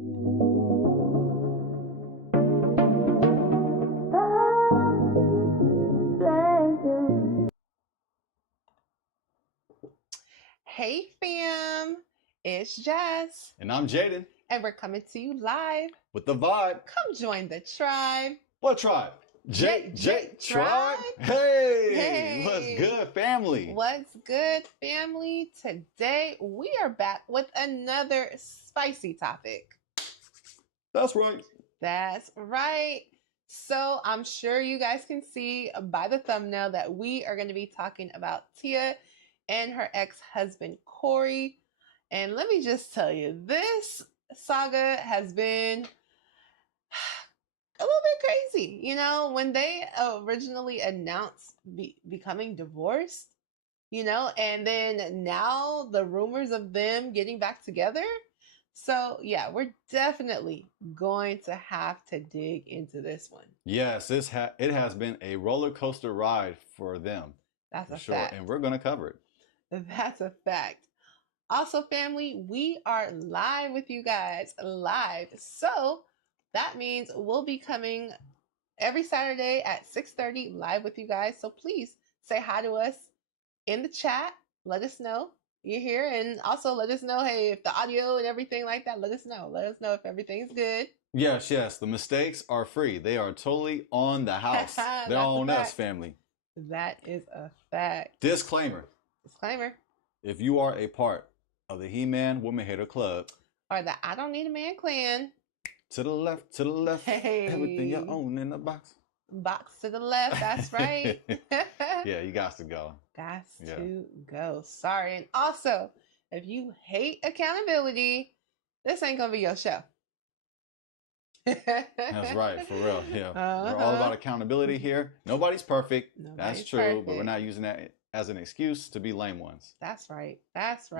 Hey fam, it's Jazz, And I'm Jaden and we're coming to you live. with the vibe. Come join the tribe. What tribe? J tribe? Hey, what's good, family? What's good, family? Today we are back with another spicy topic. That's right. That's right. So I'm sure you guys can see by the thumbnail that we are going to be talking about Tia and her ex-husband Cory. And let me just tell you, this saga has been a little bit crazy. You know, when they originally announced becoming divorced, and then now the rumors of them getting back together. So, yeah, we're definitely going to have to dig into this one. Yes, it has been a roller coaster ride for them. That's for a sure. fact. And we're going to cover it. That's a fact. Also, family, we are live with you guys, live. So that means we'll be coming every Saturday at 6:30 live with you guys. So please say hi to us in the chat. Let us know you're here. And also let us know, hey, if the audio and everything like that, let us know. Let us know if everything's good. Yes. The mistakes are free. They are totally on the house. They're on us, family. That is a fact. Disclaimer. If you are a part of the He-Man Woman Hater Club or the I Don't Need a Man Clan, to the left, hey. Everything you own in the box. Box to the left, that's right. Yeah, you got to go. To go. Sorry. And also, if you hate accountability, this ain't gonna be your show. That's right, for real. Yeah. We're all about accountability here. Nobody's perfect. That's true, perfect. But we're not using that as an excuse to be lame ones. That's right. Yes.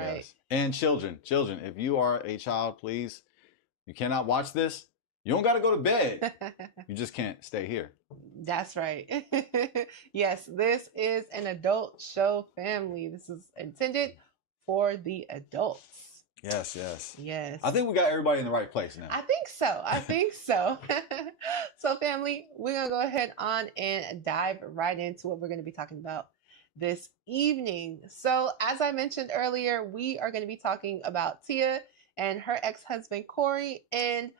And children, if you are a child, please, you cannot watch this. You don't got to go to bed. You just can't stay here. That's right. Yes, this is an adult show, family. This is intended for the adults. Yes. I think we got everybody in the right place now. I think so. So, family, we're going to go ahead on and dive right into what we're going to be talking about this evening. So, as I mentioned earlier, we are going to be talking about Tia and her ex-husband, Cory, and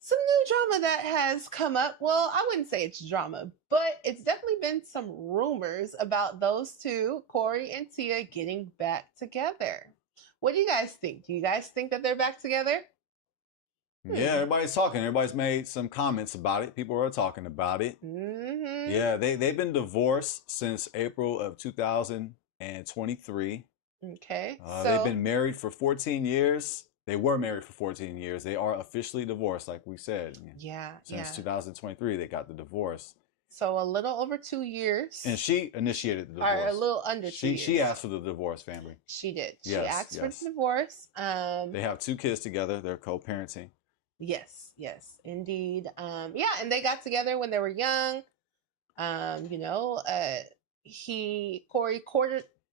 some new drama that has come up. Well, I wouldn't say it's drama, but it's definitely been some rumors about those two, Cory and Tia, getting back together. What do you guys think? Do you guys think that they're back together? Yeah, everybody's talking. Everybody's made some comments about it. People are talking about it. Mm-hmm. Yeah, they've been divorced since April of 2023. Okay. They've been married for 14 years. They were married for 14 years. They are officially divorced, like we said. Yeah. Since 2023, they got the divorce. So a little over 2 years. And she initiated the divorce. Or a little under 2 years. She asked for the divorce, family. She did. She asked for the divorce. They have 2 kids together. They're co-parenting. Yes, indeed. Yeah, and they got together when they were young. Cory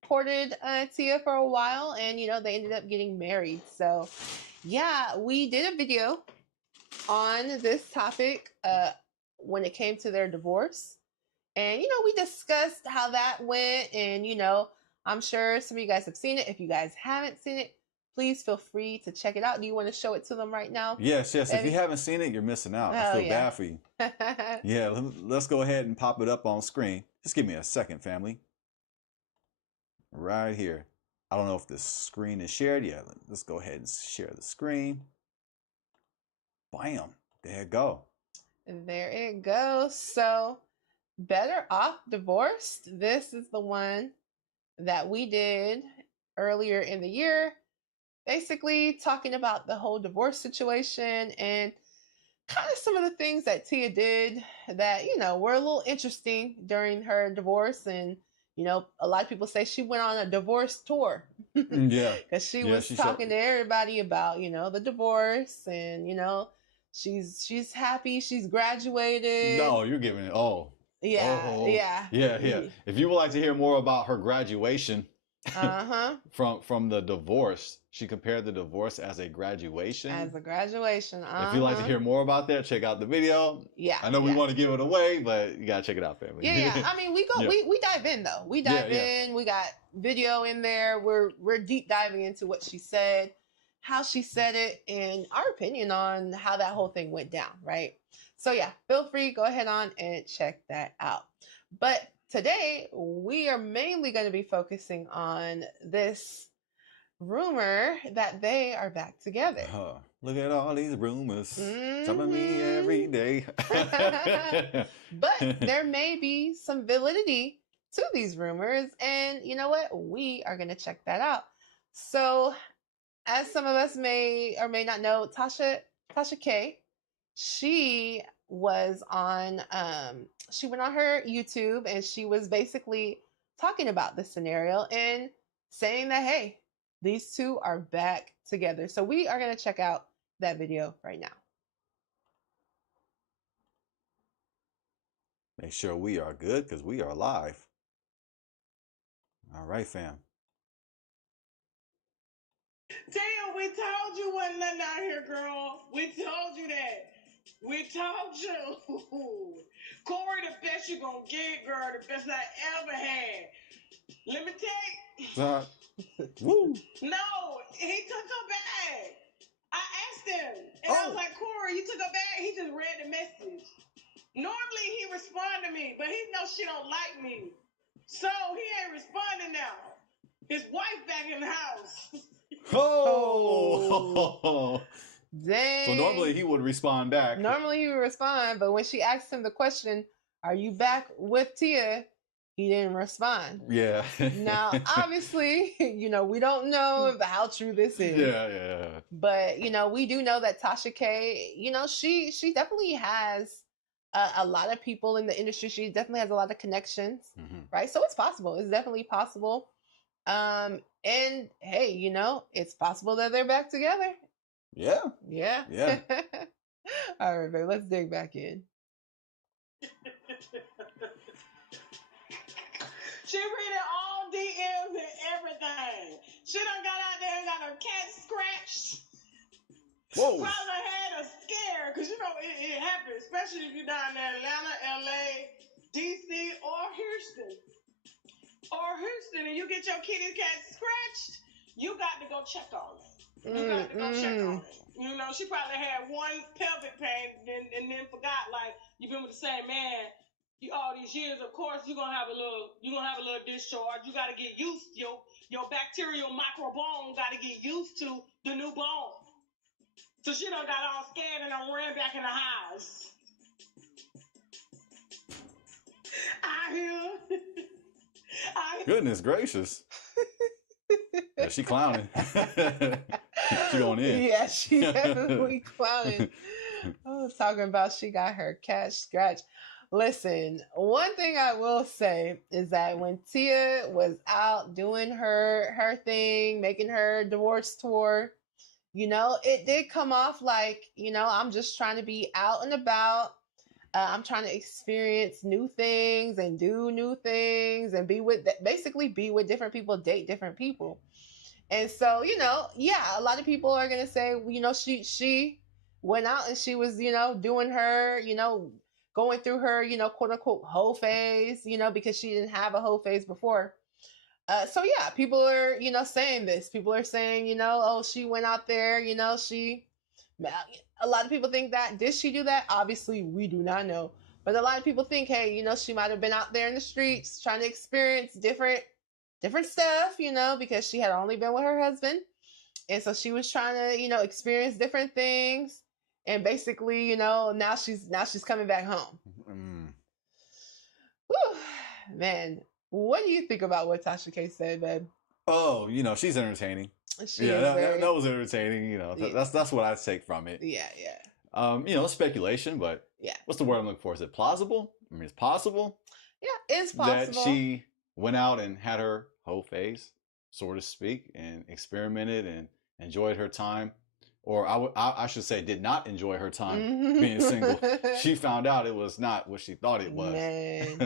courted Tia for a while, and they ended up getting married. So yeah, we did a video on this topic when it came to their divorce, and we discussed how that went, and I'm sure some of you guys have seen it. If you guys haven't seen it, please feel free to check it out. Do you want to show it to them right now? Yes. Baby? If you haven't seen it, you're missing out. I feel bad for you. Yeah, let's go ahead and pop it up on screen. Just give me a second, family. Right here. I don't know if the screen is shared yet. Let's go ahead and share the screen. Bam. There it go. There it goes. So, Better Off Divorced. This is the one that we did earlier in the year. Basically talking about the whole divorce situation and kind of some of the things that Tia did that, were a little interesting during her divorce. And, a lot of people say she went on a divorce tour. Yeah. Because she was talking to everybody about, the divorce and, she's happy. She's graduated. No, you're giving it. Yeah. If you would like to hear more about her graduation, from the divorce. She compared the divorce as a graduation. As a graduation. If you'd like to hear more about that, check out the video. Yeah. I know we want to give it away, but you gotta check it out, family. Yeah. I mean, we dive in though. We dive in. We got video in there. We're deep diving into what she said, how she said it, and our opinion on how that whole thing went down, right? So yeah, feel free, go ahead on and check that out. But today we are mainly going to be focusing on this rumor that they are back together. Look at all these rumors telling me every day. But there may be some validity to these rumors, and you know what? We are going to check that out. So, as some of us may or may not know, Tasha K, she was on she went on her YouTube and she was basically talking about this scenario and saying that, hey, these two are back together. So we are going to check out that video right now. Make sure we are good because we are live. All right, fam. Damn, we told you wasn't nothing out here, girl. We told you that. We told you. Cory, the best you gonna get, girl. The best I ever had. Let me tell you. Woo. No, he took her back. I asked him. And I was like, Cory, you took her back? He just read the message. Normally, he respond to me, but he knows she don't like me. So, he ain't responding now. His wife back in the house. Oh. Dang. So normally he would respond back. Normally he would respond, but when she asked him the question, are you back with Tia? He didn't respond. Yeah. Now, obviously, we don't know how true this is. Yeah. But, we do know that Tasha K, she definitely has a lot of people in the industry. She definitely has a lot of connections, right? So it's possible. It's definitely possible. And hey, it's possible that they're back together. Yeah. All right, babe, let's dig back in. She reading all DMs and everything. She done got out there and got her cat scratched. Whoa. Probably had a scare, because it happens, especially if you're down in Atlanta, LA, DC, or Houston. And you get your kitty cat scratched, you got to go check on it. She probably had one pelvic pain and then forgot, like, you've been with the same man all these years. Of course, you're gonna have a little discharge. You gotta get used to your bacterial microbiome gotta get used to the new bone. So she done got all scared and I ran back in the house. I hear. Goodness gracious. Yeah, she clowning. She going in. Yeah, she definitely clowning. Talking about she got her cat scratched. Listen, one thing I will say is that when Tia was out doing her thing, making her divorce tour, it did come off like, I'm just trying to be out and about. I'm trying to experience new things and do new things and be with different people, date different people. And so, a lot of people are going to say, she went out and she was, doing her, going through her, quote unquote, hoe phase, because she didn't have a hoe phase before. So yeah, people are, saying this. People are saying, she went out there, a lot of people think that. Did she do that? Obviously, we do not know. But a lot of people think, hey, she might have been out there in the streets trying to experience different stuff, because she had only been with her husband. And so she was trying to, experience different things. And basically, now she's coming back home. Whew, man, what do you think about what Tasha K said, babe? Oh, she's entertaining. That was entertaining. That's what I take from it. Yeah. Speculation, but what's the word I'm looking for? Is it plausible? I mean, it's possible. Yeah, it's possible that she went out and had her whole phase, so to speak, and experimented and enjoyed her time. Or I should say, did not enjoy her time being single. She found out it was not what she thought it was. Man,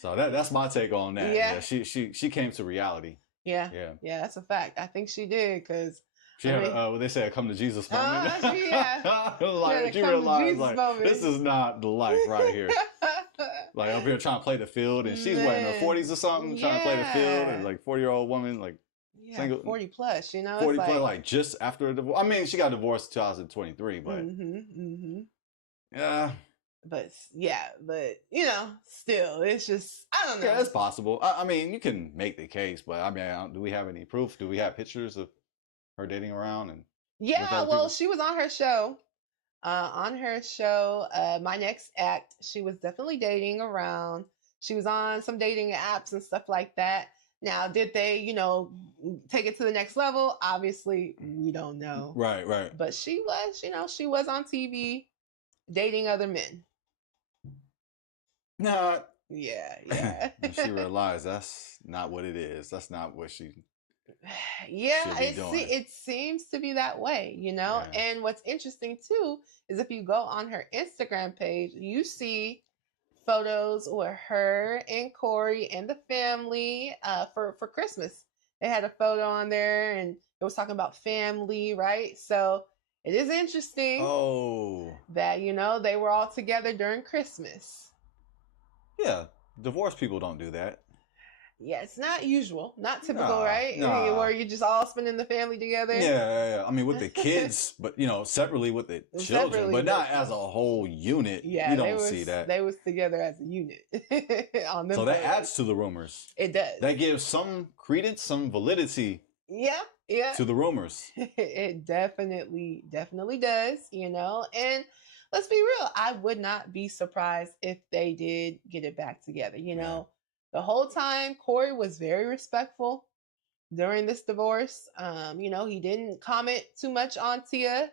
So that's my take on that. Yeah. Yeah, she came to reality. Yeah. Yeah. Yeah, that's a fact. I think she did, because She had what they say, a come to Jesus moment. yeah. Like she realized, like, this is not the life right here. Like up here trying to play the field, and she's what, in her 40s or something, trying to play the field, and like 40-year-old woman, like single, 40 plus, you know, 40 it's plus, like just after a divorce. I mean, she got divorced in 2023, but yeah. But you know, still, it's just, I don't know. Yeah, it's possible. I mean, you can make the case, but I mean, do we have any proof? Do we have pictures of her dating around? And yeah, well, she was on her show. My Next Act, she was definitely dating around. She was on some dating apps and stuff like that. Now, did they, you know, take it to the next level? Obviously, we don't know. Right. But she was, you know, she was on TV dating other men. Nah. Yeah. She realized that's not what it is. That's not what she. Yeah, it seems to be that way, you know. Yeah. And what's interesting too is if you go on her Instagram page, you see photos with her and Cory and the family for Christmas. They had a photo on there, and it was talking about family, right? So it is interesting. That, you know, they were all together during Christmas. Yeah, divorced people don't do that. Yeah, it's not usual, not typical, right? Where you just all spending the family together. Yeah. I mean, with the kids, but you know, separately with the children, but not as a whole unit. Yeah, you don't see that. They was together as a unit. So that adds to the rumors. It does. That gives some credence, some validity. Yeah. To the rumors. It definitely does, you know. And let's be real, I would not be surprised if they did get it back together, you know. The whole time, Cory was very respectful during this divorce. You know, he didn't comment too much on Tia.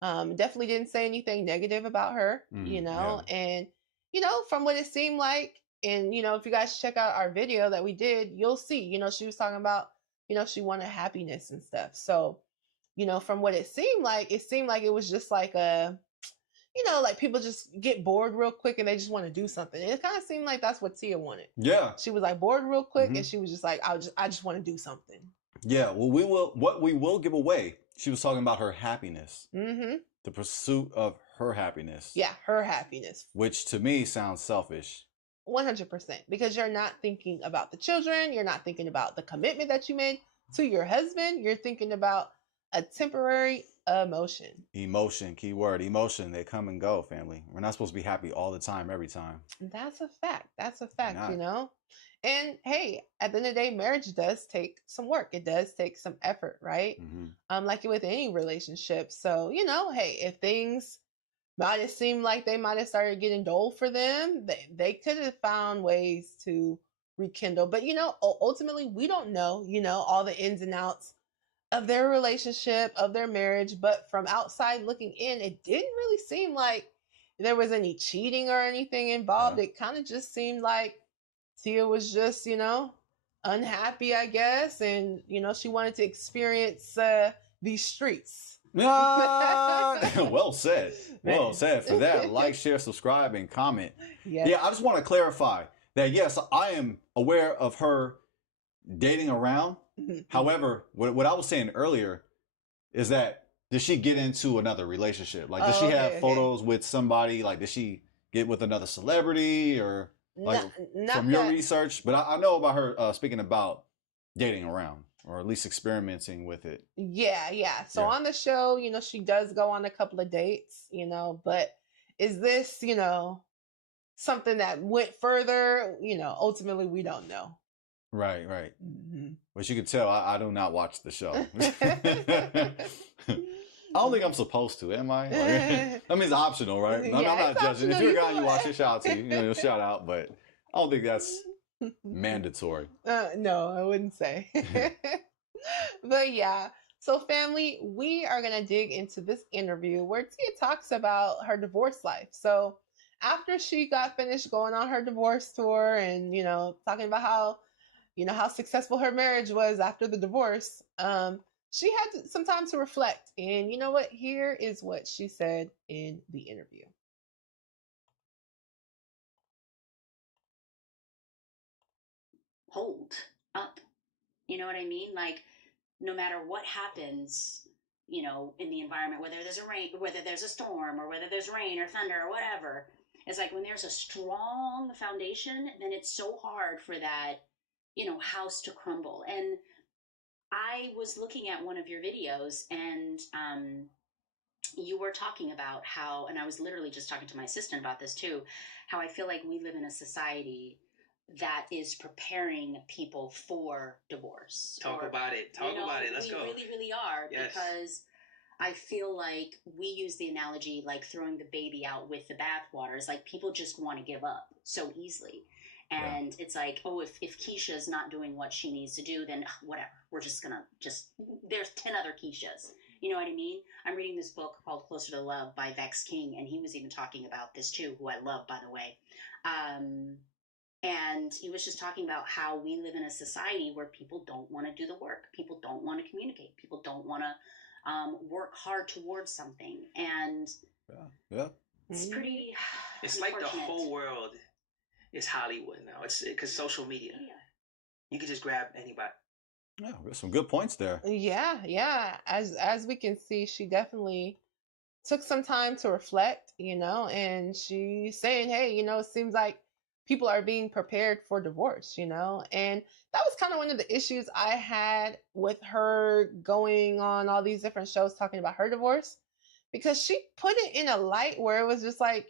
Definitely didn't say anything negative about her, you know. Yeah. And, you know, from what it seemed like, and, you know, if you guys check out our video that we did, you'll see, you know, she was talking about, you know, she wanted happiness and stuff. So, you know, from what it seemed like it was just like a, you know, like people just get bored real quick and they just want to do something. And it kind of seemed like that's what Tia wanted. Yeah. She was like bored real quick and she was just like, I just want to do something. Yeah. Well, what we will give away, she was talking about her happiness. The pursuit of her happiness. Yeah, her happiness. Which to me sounds selfish. 100%. Because you're not thinking about the children. You're not thinking about the commitment that you made to your husband. You're thinking about a temporary emotion. Emotion, key word, emotion. They come and go, family. We're not supposed to be happy all the time, every time. That's a fact, you know? And hey, at the end of the day, marriage does take some work. It does take some effort, right? Like with any relationship. So, you know, hey, if things might have seemed like they might have started getting dull for them, they could have found ways to rekindle. But, you know, ultimately, we don't know, you know, all the ins and outs of their relationship, of their marriage. But from outside looking in, it didn't really seem like there was any cheating or anything involved. It kind of just seemed like Tia was just, you know, unhappy, I guess. And, you know, she wanted to experience these streets. Well said. Well said. For that, like, share, subscribe, and comment. Yes. Yeah, I just want to clarify that, yes, I am aware of her dating around. However, what I was saying earlier is that, did she get into another relationship? Like, did she have photos with somebody? Like, did she get with another celebrity? Or like, not from your research? But I know about her speaking about dating around, or at least experimenting with it. Yeah. So on the show, you know, she does go on a couple of dates, you know, but is this, you know, something that went further? You know, ultimately, we don't know. Right. But you can tell I do not watch the show. I don't think I'm supposed to, am I? Like, I mean, it's optional, right? I'm not judging. If you're a guy, you watch it, shout out to you. You know, shout out, but I don't think that's mandatory. No, I wouldn't say. But yeah. So family, we are going to dig into this interview where Tia talks about her divorce life. So after she got finished going on her divorce tour and, you know, talking about how, you know, how successful her marriage was after the divorce, she had some time to reflect. And you know what? Here is what she said in the interview. hold up. You know what I mean? Like, no matter what happens, you know, in the environment, whether there's a storm, or whether there's rain or thunder or whatever, it's like when there's a strong foundation, then it's so hard for that, you know, house to crumble. And I was looking at one of your videos, and you were talking about how, and I was literally just talking to my assistant about this too, how I feel like we live in a society that is preparing people for divorce. Talk about it. Let's go. We really, really are. Yes. Because I feel like we use the analogy like throwing the baby out with the bathwater. It's like people just want to give up so easily. And it's like, oh, if Keisha's not doing what she needs to do, then whatever. We're just going to there's 10 other Keishas. You know what I mean? I'm reading this book called Closer to Love by Vex King, and he was even talking about this too, who I love, by the way. And he was just talking about how we live in a society where people don't want to do the work. People don't want to communicate. People don't want to work hard towards something. And it's pretty It's like the whole world is Hollywood now. It's because social media. You can just grab anybody. Yeah, there's some good points there. Yeah. As we can see, she definitely took some time to reflect, you know, and she's saying, hey, you know, it seems like people are being prepared for divorce, you know, and that was kind of one of the issues I had with her going on all these different shows talking about her divorce, because she put it in a light where it was just like,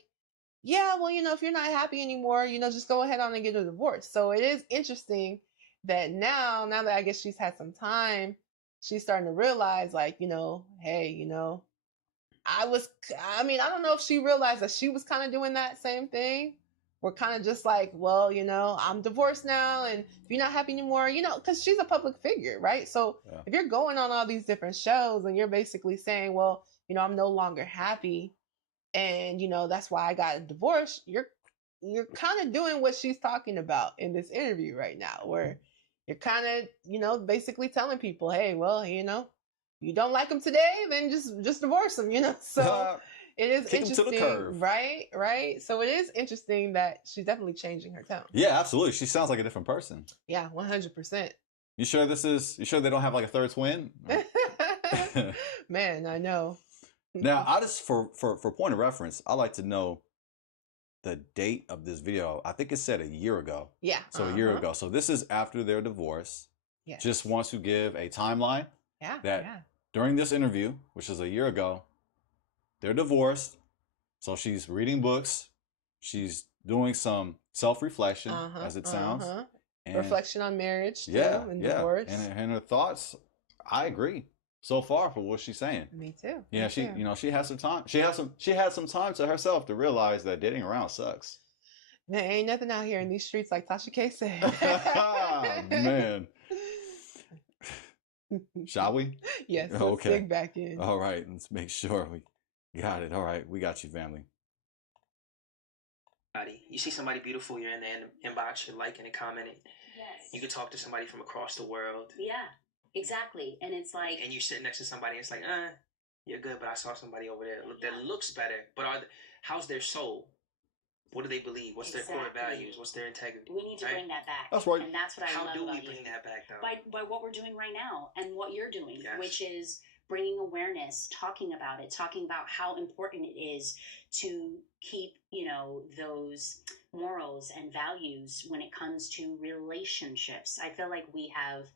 yeah, well, you know, if you're not happy anymore, you know, just go ahead on and get a divorce. So it is interesting that now that I guess she's had some time, she's starting to realize, like, you know, hey, you know, I don't know if she realized that she was kind of doing that same thing. We're kind of just like, well, you know, I'm divorced now, and if you're not happy anymore, you know, because she's a public figure, right? So if you're going on all these different shows and you're basically saying, well, you know, I'm no longer happy, and, you know, that's why I got a divorce, you're kind of doing what she's talking about in this interview right now, where you're kind of, you know, basically telling people, hey, well, you know, you don't like them today, then just divorce them, you know. So it is interesting, right? So it is interesting that she's definitely changing her tone. Yeah, absolutely. She sounds like a different person. Yeah, 100%. You sure they don't have like a third twin? Man, I know. Now, I just for point of reference, I like to know the date of this video. I think it said a year ago. Yeah. So a year ago. So this is after their divorce. Yes. Just wants to give a timeline. Yeah. During this interview, which is a year ago, they're divorced. So she's reading books. She's doing some self-reflection, as it sounds. And reflection on marriage, too, and divorce. And her thoughts, I agree. So far for what she's saying. Me too. Yeah, she has some time. She had some time to herself to realize that dating around sucks. Man, ain't nothing out here in these streets, like Tasha K said. Man. Shall we? Yes, let's dig back in. All right, let's make sure we got it. All right, we got you, family. You see somebody beautiful, you're in the inbox, you're liking and commenting. Yes. You could talk to somebody from across the world. Yeah. Exactly. And it's like, and you sit next to somebody and it's like, you're good, but I saw somebody over there that looks better. But how's their soul? What do they believe? What's their core values? What's their integrity? We need to bring that back. That's right. And that's what I love about you. How do we bring that back, though? By what we're doing right now and what you're doing, yes. Which is bringing awareness, talking about it, talking about how important it is to keep, you know, those morals and values when it comes to relationships. I feel like we have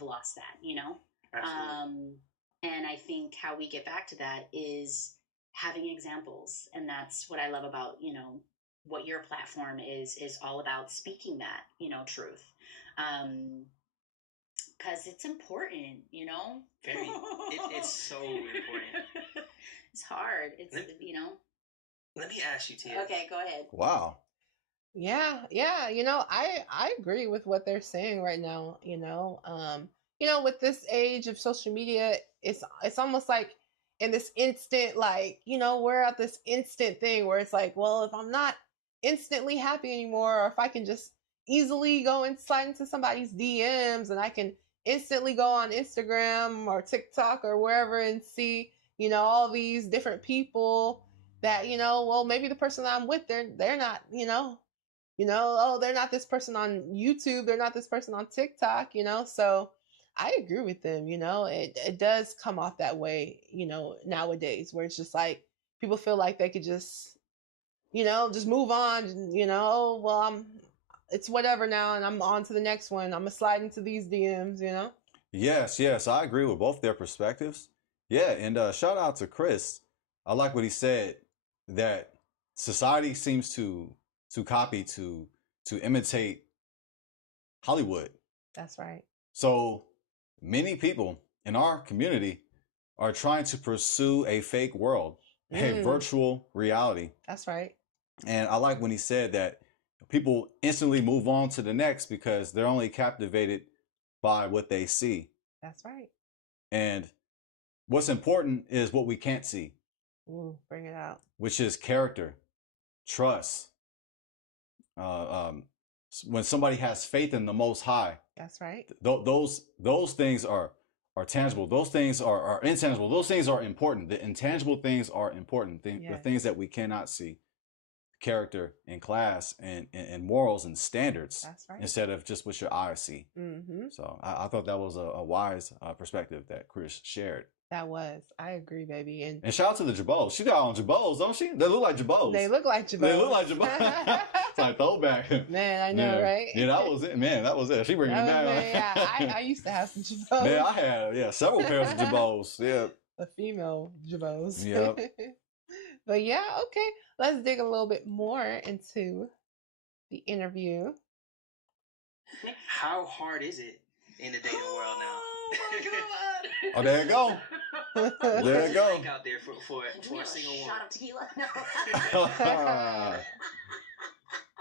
lost that, you know. Absolutely. And I think how we get back to that is having examples, and that's what I love about, you know, what your platform is all about, speaking that, you know, truth, because it's important, you know. Very. It's so important. It's hard. You know. Let me ask you, Tia. Okay, go ahead. Wow. Yeah. You know, I agree with what they're saying right now. You know, with this age of social media, it's almost like in this instant, like, you know, we're at this instant thing where it's like, well, if I'm not instantly happy anymore, or if I can just easily go and slide into somebody's DMs and I can instantly go on Instagram or TikTok or wherever and see, you know, all these different people that, you know, well, maybe the person that I'm with, they're not, you know, oh, they're not this person on YouTube, they're not this person on TikTok, so I agree with them, it does come off that way, nowadays, where it's just like people feel like they could just just move on, oh, well, it's whatever now, and I'm on to the next one, I'm gonna slide into these DMs. Yes, I agree with both their perspectives. Yeah, and shout out to Chris. I like what he said, that society seems to copy, to imitate Hollywood. That's right. So many people in our community are trying to pursue a fake world, a virtual reality. That's right. And I like when he said that people instantly move on to the next because they're only captivated by what they see. That's right. And what's important is what we can't see. Ooh, bring it out. Which is character, trust. When somebody has faith in the Most High. That's right. Those things are tangible. Those things are intangible. Those things are important. The intangible things are important. The things that we cannot see. Character and class and morals and standards. That's right. Instead of just what your eyes see. Mm-hmm. So I thought that was a wise perspective that Chris shared. That was. I agree, baby. And shout out to the Jabos. She got on Jabos, don't she? They look like Jabos. They look like Jabos. They look like Jabos. It's like throwback. Man, I know, right? Yeah, that was it. Man, that was it. She bringing it down. Yeah, I used to have some Jabos. Man, I had several pairs of Jabos. Yeah. The female Jabos. Yep. But yeah, okay. Let's dig a little bit more into the interview. How hard is it in the dating world now? Oh my god! Oh, there you go. There you go. Like out there for a single woman. Shot of tequila? No.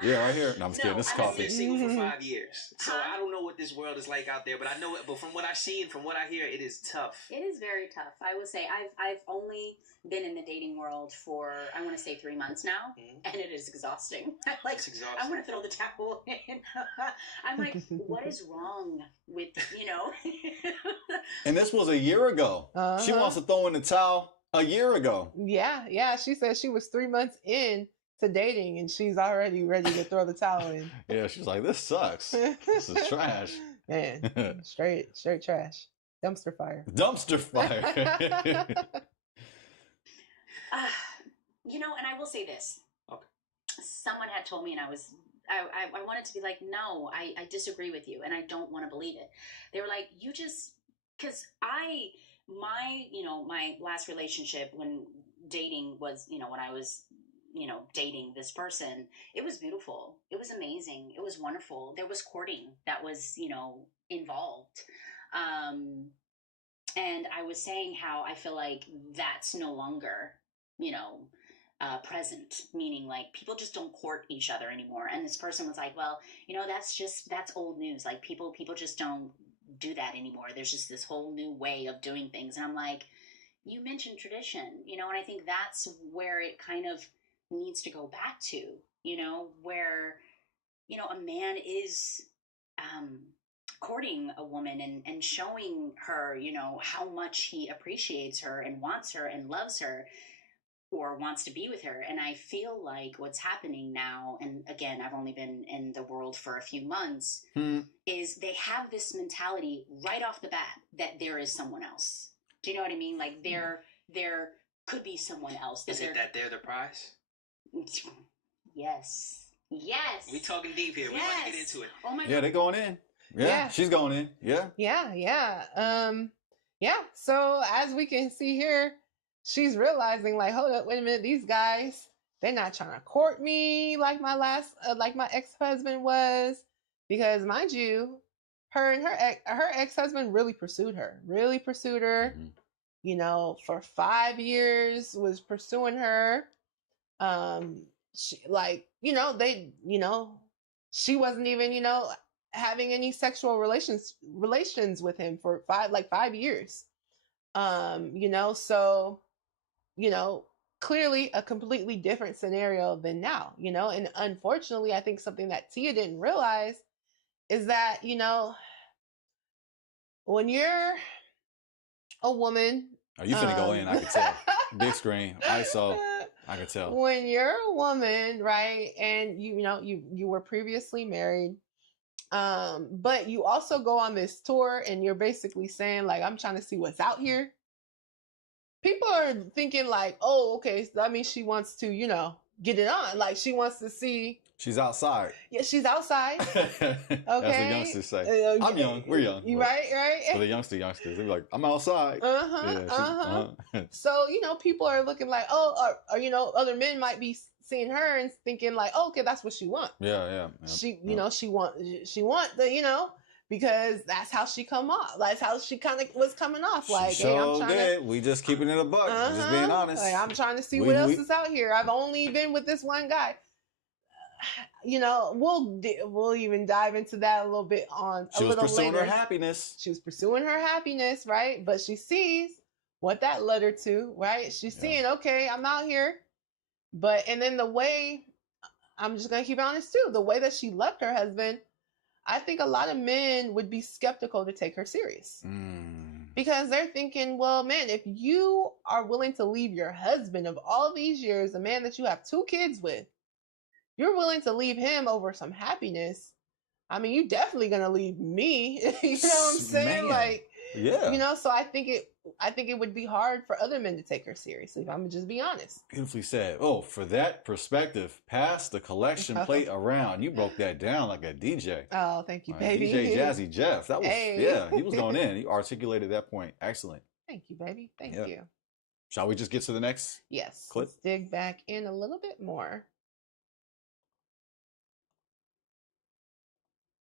Yeah, right here. No, I'm just kidding. This is I've coffee. been single for 5 years, so I don't know what this world is like out there. But I know it. But from what I see and from what I hear, it is tough. It is very tough. I would say I've only been in the dating world for, I want to say 3 months now, and it is exhausting. It's exhausting. I want to throw the towel in. I'm like, what is wrong with And this was a year ago. She wants to throw in the towel a year ago. Yeah. She said she was 3 months in to dating and she's already ready to throw the towel in. Yeah, she's like, this sucks. This is trash. Man, straight trash. Dumpster fire. Dumpster fire. And I will say this. Okay. Someone had told me, and I wanted to be like, no, I disagree with you, and I don't want to believe it. They were like, because my last relationship when dating was, when I was, dating this person, it was beautiful. It was amazing. It was wonderful. There was courting that was, involved. And I was saying how I feel like that's no longer, present, meaning like people just don't court each other anymore. And this person was like, well, that's old news. Like people just don't do that anymore. There's just this whole new way of doing things. And I'm like, you mentioned tradition, and I think that's where it kind of needs to go back to, where, a man is, courting a woman and showing her, how much he appreciates her and wants her and loves her or wants to be with her. And I feel like what's happening now, and again, I've only been in the world for a few months, is they have this mentality right off the bat that there is someone else. Do you know what I mean? Like there could be someone else. Is it that they're the prize? Yes. We talking deep here. We want to get into it. Oh my God. Yeah, they going in. Yeah, she's going in. Yeah. Yeah. So as we can see here, she's realizing like, hold up, wait a minute, these guys, they're not trying to court me like my ex-husband was, because mind you, her ex-husband really pursued her, for 5 years was pursuing her. She wasn't even, having any sexual relations with him for 5 years. So, clearly a completely different scenario than now, and unfortunately, I think something that Tia didn't realize is that, when you're a woman. Oh, you finna go in, I can tell. Big screen, ISO. I can tell. When you're a woman, right, and you were previously married, but you also go on this tour and you're basically saying like, I'm trying to see what's out here. People are thinking like, oh, okay, so that means she wants to, get it on. Like she wants to see. She's outside. Yeah, she's outside. Okay. As the youngsters say. I'm young. We're young. You right. For the youngsters, they're like, I'm outside. So, people are looking like, oh, or other men might be seeing her and thinking like, oh, okay, that's what she wants. Yeah. She want the, because that's how she come off. That's how she kind of was coming off. Like, hey, I'm trying to. We just keeping it a buck. Just being honest. Like, I'm trying to see what else is out here. I've only been with this one guy. We'll even dive into that a little bit on a little later. She was pursuing her happiness. She was pursuing her happiness, right? But she sees what that led her to, right? She's seeing, okay, I'm out here. And then the way, I'm just going to keep it honest too, the way that she left her husband, I think a lot of men would be skeptical to take her serious. Because they're thinking, well, man, if you are willing to leave your husband of all these years, the man that you have 2 kids with, you're willing to leave him over some happiness. I mean, you're definitely gonna leave me. You know what I'm saying? Man. Like, yeah. So I think it would be hard for other men to take her seriously. If I'm gonna just be honest. Beautifully said. Oh, for that perspective, pass the collection plate around. You broke that down like a DJ. Oh, thank you, baby. DJ Jazzy Jeff. That was he was going in. He articulated that point. Excellent. Thank you, baby. Thank you. Shall we just get to the next? Yes. Clip? Let's dig back in a little bit more.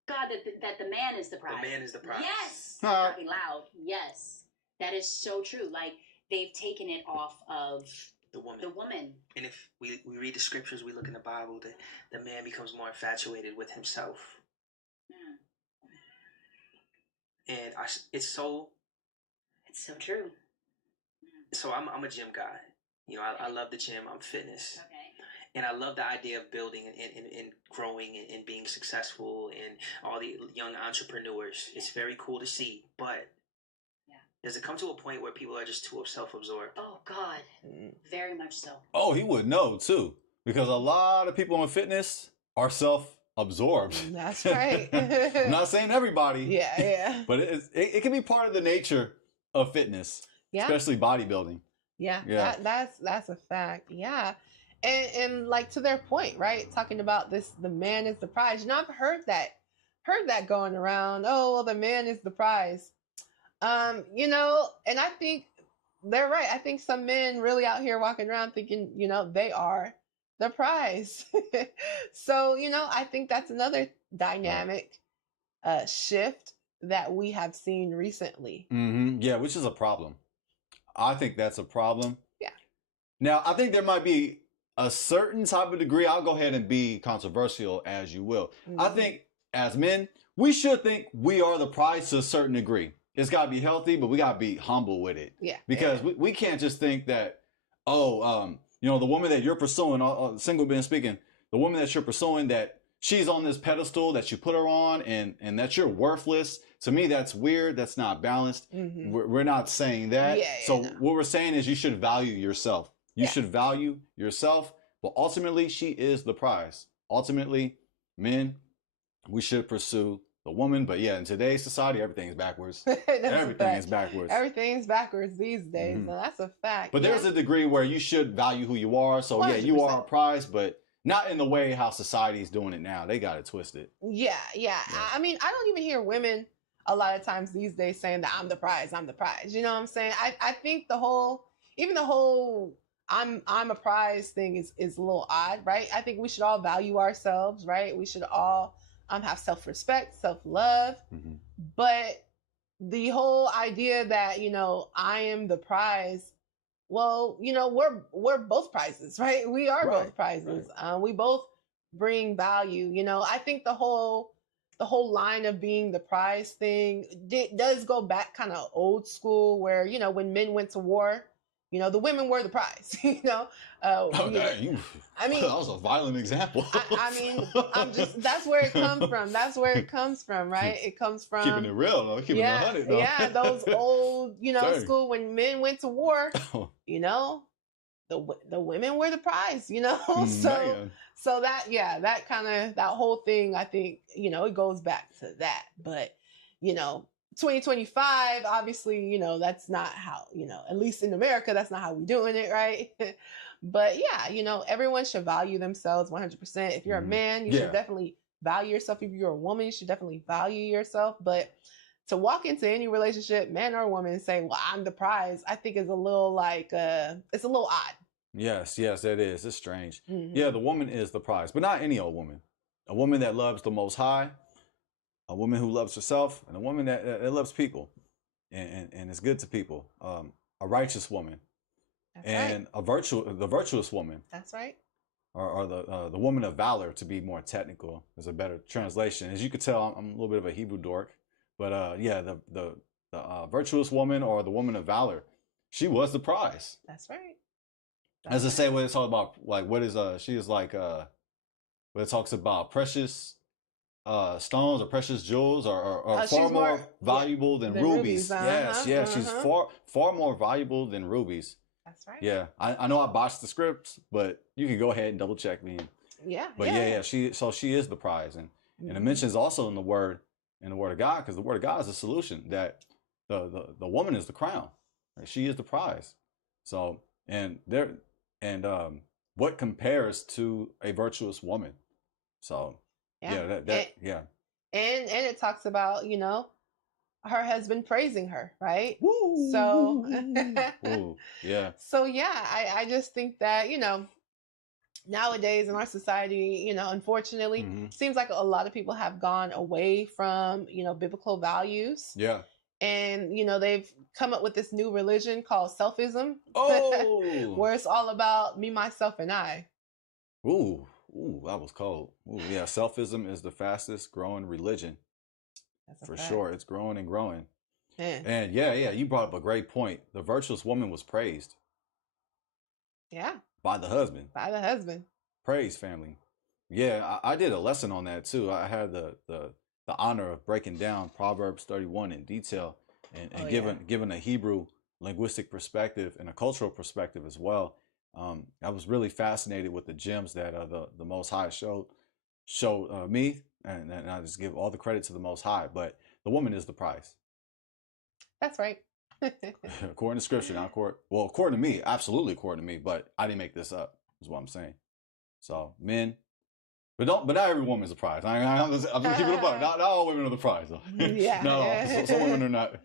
God, that the man is the prize. The man is the prize. Yes. Talking loud. Yes. That is so true. Like, they've taken it off of the woman. The woman. And if we read the scriptures, we look in the Bible, the man becomes more infatuated with himself. And it's so true. So I'm a gym guy. I love the gym. I'm fitness. Okay. And I love the idea of building and growing and being successful and all the young entrepreneurs. It's very cool to see. But does it come to a point where people are just too self-absorbed? Oh, God. Very much so. Oh, he would know, too. Because a lot of people in fitness are self-absorbed. That's right. I'm not saying everybody. Yeah. But it can be part of the nature of fitness. Yeah. Especially bodybuilding. Yeah. That's a fact. Yeah. And like to their point, right? Talking about this, the man is the prize. I've heard that going around. Oh, well, the man is the prize. And I think they're right. I think some men really out here walking around thinking, they are the prize. So, I think that's another dynamic shift that we have seen recently. Mm-hmm. Yeah, which is a problem. I think that's a problem. Yeah. Now, I think there might be a certain type of degree. I'll go ahead and be controversial as you will. Mm-hmm. I think as men, we should think we are the prize to a certain degree. It's got to be healthy, but we got to be humble with it. Yeah. Because we can't just think that, the woman that you're pursuing, single men speaking, the woman that you're pursuing, that she's on this pedestal that you put her on and that you're worthless. To me, that's weird. That's not balanced. Mm-hmm. We're not saying that. What we're saying is you should value yourself. You should value yourself, but ultimately, she is the prize. Ultimately, men, we should pursue the woman. But in today's society, everything's backwards. Everything is backwards. Everything's backwards these days. Mm-hmm. So that's a fact. But there's a degree where you should value who you are. So 100%. You are a prize, but not in the way how society's doing it now. They got it twisted. Yeah. I mean, I don't even hear women a lot of times these days saying that I'm the prize. You know what I'm saying? I think the whole I'm a prize thing is a little odd, right? I think we should all value ourselves, right? We should all have self-respect, self-love. Mm-hmm. But the whole idea that, I am the prize, well, we're both prizes, right? We are both prizes. Right. We both bring value. I think the whole line of being the prize thing does go back kind of old school where, when men went to war, the women were the prize, I mean, that was a violent example. I mean, that's where it comes from. That's where it comes from, right? It comes from keeping it real, though. Keeping it 100, though. Yeah, those old, school when men went to war, the women were the prize, you know. Man. So that, yeah, that kind of, that whole thing, I think, you know, it goes back to that. But, you know, 2025, obviously, you know, that's not how, you know, at least in America, that's not how we doing it, right? But yeah, you know, everyone should value themselves 100%. If you're a man, you should definitely value yourself. If you're a woman, you should definitely value yourself. But to walk into any relationship, man or woman, and say, well, I'm the prize, I think is a little like, it's a little odd. Yes, it is. It's strange. Yeah, the woman is the prize, but not any old woman. A woman that loves the Most High, a woman who loves herself, and a woman that loves people and is good to people. A righteous woman. That's and right. The virtuous woman. That's right. Or the woman of valor, to be more technical, is a better translation. As you could tell, I'm a little bit of a Hebrew dork, but yeah, the virtuous woman or the woman of valor, she was the prize. That's right. As I say, what it's all about, like what is she is like when it talks about precious stones or precious jewels or far more valuable than rubies. Yes, she's far more valuable than rubies. That's right. Yeah, I know I botched the script, but you can go ahead and double check me. Yeah. But yeah, she is the prize, and it mentions also in the word of God, because the word of God is the solution, that the woman is the crown, right? She is the prize. So what compares to a virtuous woman? So yeah. And it talks about, you know, her husband praising her, right? Woo! So Ooh, yeah. So yeah, I just think that, you know, nowadays in our society, you know, unfortunately, seems like a lot of people have gone away from, you know, biblical values. Yeah. And, you know, they've come up with this new religion called selfism. Oh! Where it's all about me, myself, and I. Ooh, that was cold. Ooh, yeah, selfism is the fastest growing religion. For sure. It's growing and growing. Yeah. And yeah, you brought up a great point. The virtuous woman was praised. Yeah. By the husband. Praise, family. Yeah, I did a lesson on that too. I had the honor of breaking down Proverbs 31 in detail and given a Hebrew linguistic perspective and a cultural perspective as well. I was really fascinated with the gems that the Most High showed me, and I just give all the credit to the Most High. But the woman is the prize. That's right. According to Scripture, not according to me, absolutely according to me. But I didn't make this up, is what I'm saying. So men, but not every woman is a prize. I'm just keeping it apart. Not all women are the prize. Yeah. No, some women are not.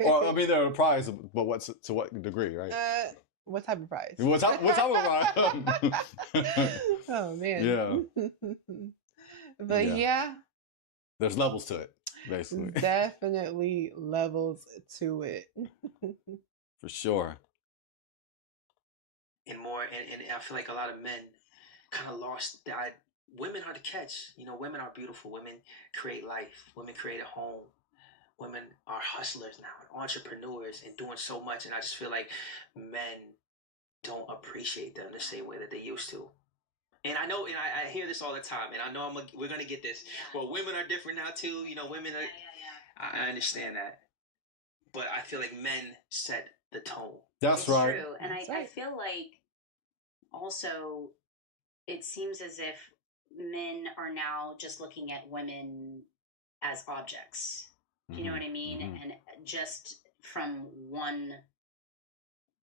Or I mean, they're a prize, but to what degree, right? What type of prize? What type of prize? Oh man. Yeah. But yeah. There's levels to it, basically. Definitely levels to it. For sure. And I feel like a lot of men kind of lost that. Women are the catch. You know, women are beautiful. Women create life. Women create a home. Women are hustlers now, and entrepreneurs, and doing so much. And I just feel like men don't appreciate them the same way that they used to. And I know, and I hear this all the time, and I know we're gonna get this. Well, women are different now too. You know, women are. I understand that, but I feel like men set the tone. That's right. True, and I feel like also it seems as if men are now just looking at women as objects. Do you know what I mean? And just from one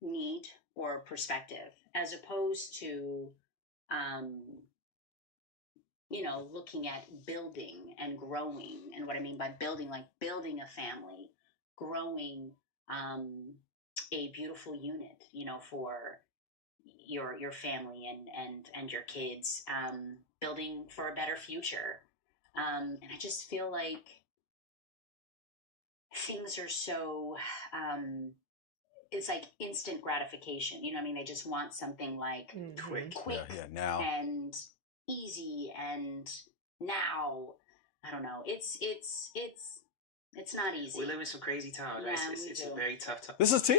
need or perspective, as opposed to, you know, looking at building and growing. And what I mean by building, like building a family, growing a beautiful unit, you know, for your family and your kids, building for a better future. And I just feel like things are so it's like instant gratification, you know what I mean? They just want something like quick now and easy and now. I don't know, it's not easy. We live in some crazy times, right? It's a very tough time. This is Tia?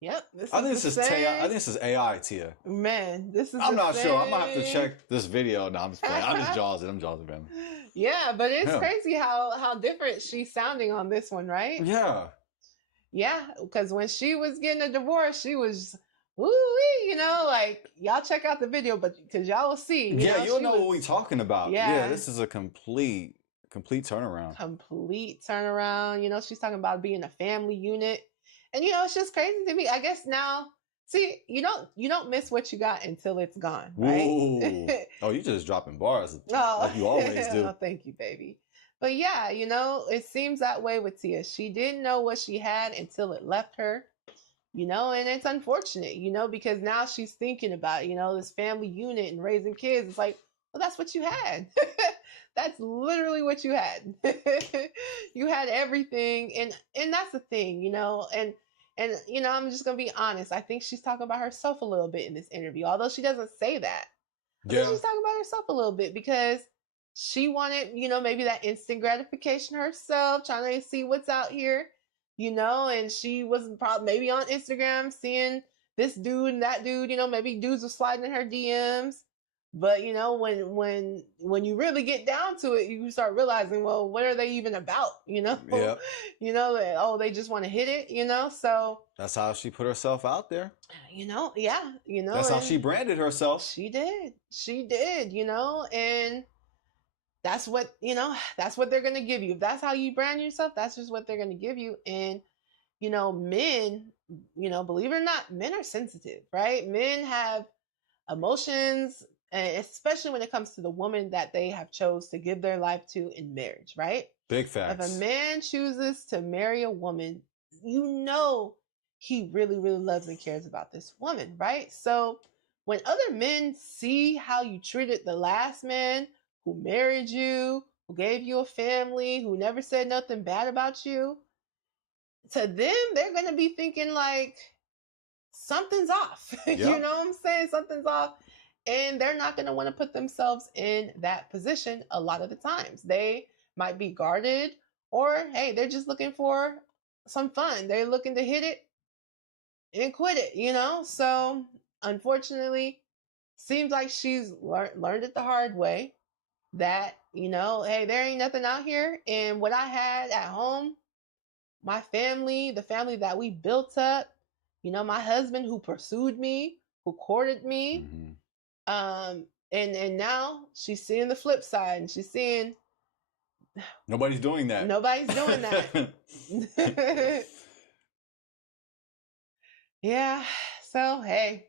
Yep. I think this is AI, Tia. Man, this is I'm not sure. I'm gonna have to check this video. No, I'm just playing. I'm just Jawsing, man. Yeah, but it's crazy how different she's sounding on this one, right? Yeah. Yeah, because when she was getting a divorce, she was woo-wee, like y'all check out the video, but because y'all will see, you'll know what we're talking about. Yeah, this is a complete turnaround. Complete turnaround. She's talking about being a family unit, and it's just crazy to me. I guess now, see, you don't miss what you got until it's gone, right? Oh, you just dropping bars like you always do. Oh, thank you, baby. But yeah, it seems that way with Tia. She didn't know what she had until it left her. And it's unfortunate, because now she's thinking about, this family unit and raising kids. It's like, well, that's what you had. That's literally what you had. You had everything. And that's the thing, and I'm just going to be honest. I think she's talking about herself a little bit in this interview, although she doesn't say that. I think she's talking about herself a little bit because she wanted, maybe that instant gratification herself, trying to see what's out here. And she was probably maybe on Instagram seeing this dude and that dude, maybe dudes were sliding in her DMs. But when you really get down to it, you start realizing, well, what are they even about? Yep. They just want to hit it, so that's how she put herself out there. Yeah, that's how she branded herself. She did, and that's what they're going to give you. If that's how you brand yourself, that's just what they're going to give you. And men, believe it or not, men are sensitive, right? Men have emotions, especially when it comes to the woman that they have chose to give their life to in marriage, right? Big facts. If a man chooses to marry a woman, he really, really loves and cares about this woman, right? So when other men see how you treated the last man who married you, who gave you a family, who never said nothing bad about you, to them, they're going to be thinking like, something's off. Yep. You know what I'm saying? Something's off. And they're not going to want to put themselves in that position a lot of the times. They might be guarded, or, hey, they're just looking for some fun. They're looking to hit it and quit it, So, unfortunately, seems like she's learned it the hard way. That, hey, there ain't nothing out here. And what I had at home, my family, the family that we built up, my husband who pursued me, who courted me. Mm-hmm. And now she's seeing the flip side, and she's seeing nobody's doing that. Nobody's doing that. Yeah. So, hey,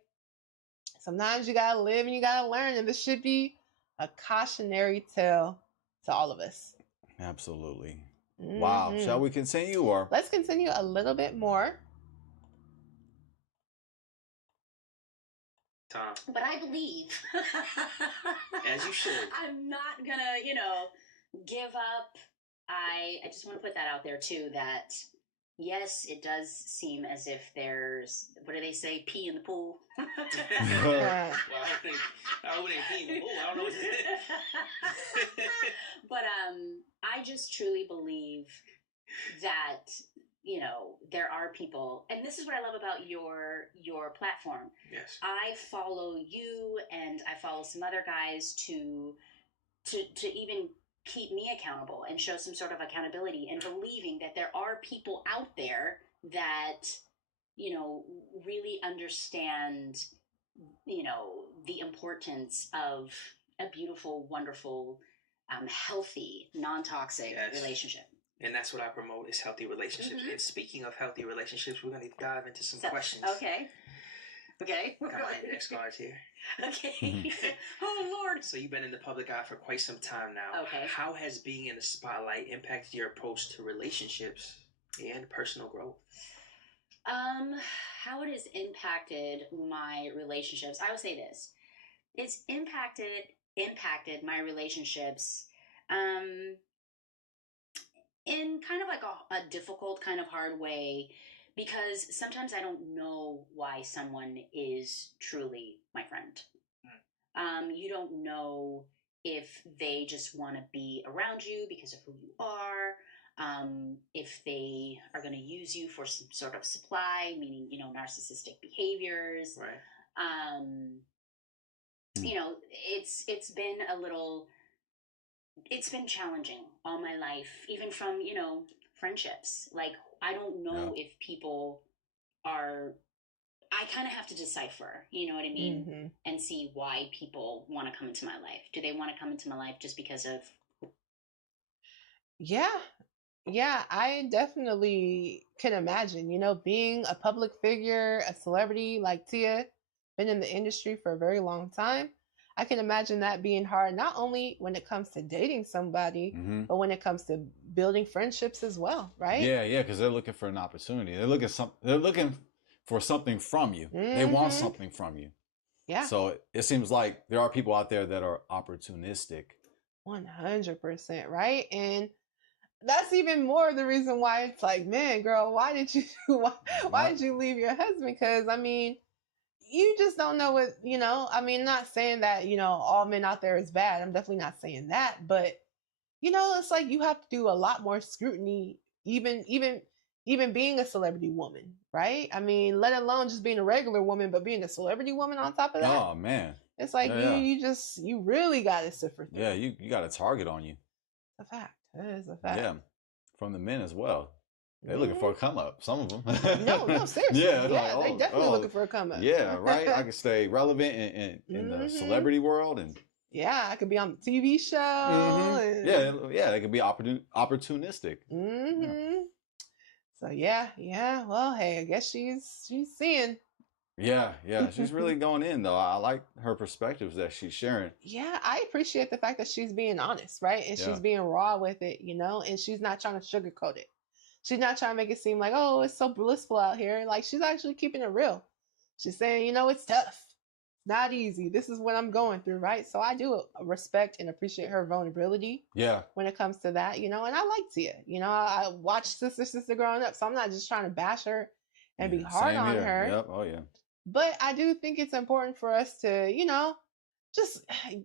sometimes you gotta live and you gotta learn, and this should be a cautionary tale to all of us. Absolutely. Mm-hmm. Wow. Shall we continue, or let's continue a little bit more? But I believe, as you should, I'm not gonna, give up. I just want to put that out there too, that yes, it does seem as if there's, what do they say, pee in the pool? Well, I wouldn't pee in the pool. I don't know what to say. But I just truly believe that, there are people, and this is what I love about your platform. Yes. I follow you, and I follow some other guys to even keep me accountable and show some sort of accountability, and believing that there are people out there that, really understand, the importance of a beautiful, wonderful, healthy, non-toxic relationship. And that's what I promote, is healthy relationships. Mm-hmm. And speaking of healthy relationships, we're going to dive into some questions. Okay. Got my index cards here. Okay. Oh, Lord. So you've been in the public eye for quite some time now. Okay. How has being in the spotlight impacted your approach to relationships and personal growth? How it has impacted my relationships, I would say this. It's impacted my relationships, in kind of like a difficult, kind of hard way, because sometimes I don't know why someone is truly my friend. You don't know if they just want to be around you because of who you are, if they are going to use you for some sort of supply, meaning, narcissistic behaviors. Right. It's been challenging all my life, even from, friendships. Like, I don't know if people are I kind of have to decipher, you know what I mean? And see why people want to come into my life. Do they want to come into my life just because of... Yeah, I definitely can imagine, being a public figure, a celebrity like Tia, been in the industry for a very long time. I can imagine that being hard, not only when it comes to dating somebody, but when it comes to building friendships as well, right? Yeah, because they're looking for an opportunity. They're looking for something from you. They want something from you. Yeah. So it seems like there are people out there that are opportunistic. 100%, right? And that's even more the reason why it's like, man, girl, why did you leave your husband? Because I mean, you just don't know what, I mean, not saying that, all men out there is bad. I'm definitely not saying that, but it's like you have to do a lot more scrutiny, even being a celebrity woman, right? I mean, let alone just being a regular woman, but being a celebrity woman on top of that. Oh man. It's like you really got to sift through. Yeah, you got a target on you. It's a fact. It is a fact. Yeah. From the men as well. They're looking for a come up. Some of them. No, seriously. Yeah, they definitely looking for a come up. Yeah, right. I can stay relevant in the celebrity world, and I could be on the TV show. And... Yeah, they could be opportunistic. So yeah. Well, hey, I guess she's seeing. Yeah, she's really going in though. I like her perspectives that she's sharing. Yeah, I appreciate the fact that she's being honest, right? And she's being raw with it, and she's not trying to sugarcoat it. She's not trying to make it seem like, oh, it's so blissful out here. Like, she's actually keeping it real. She's saying, it's tough. Not easy. This is what I'm going through, right? So I do respect and appreciate her vulnerability. Yeah. When it comes to that, and I like Tia. I watched Sister growing up, so I'm not just trying to bash her and be hard on her. Yep. Oh yeah. But I do think it's important for us to,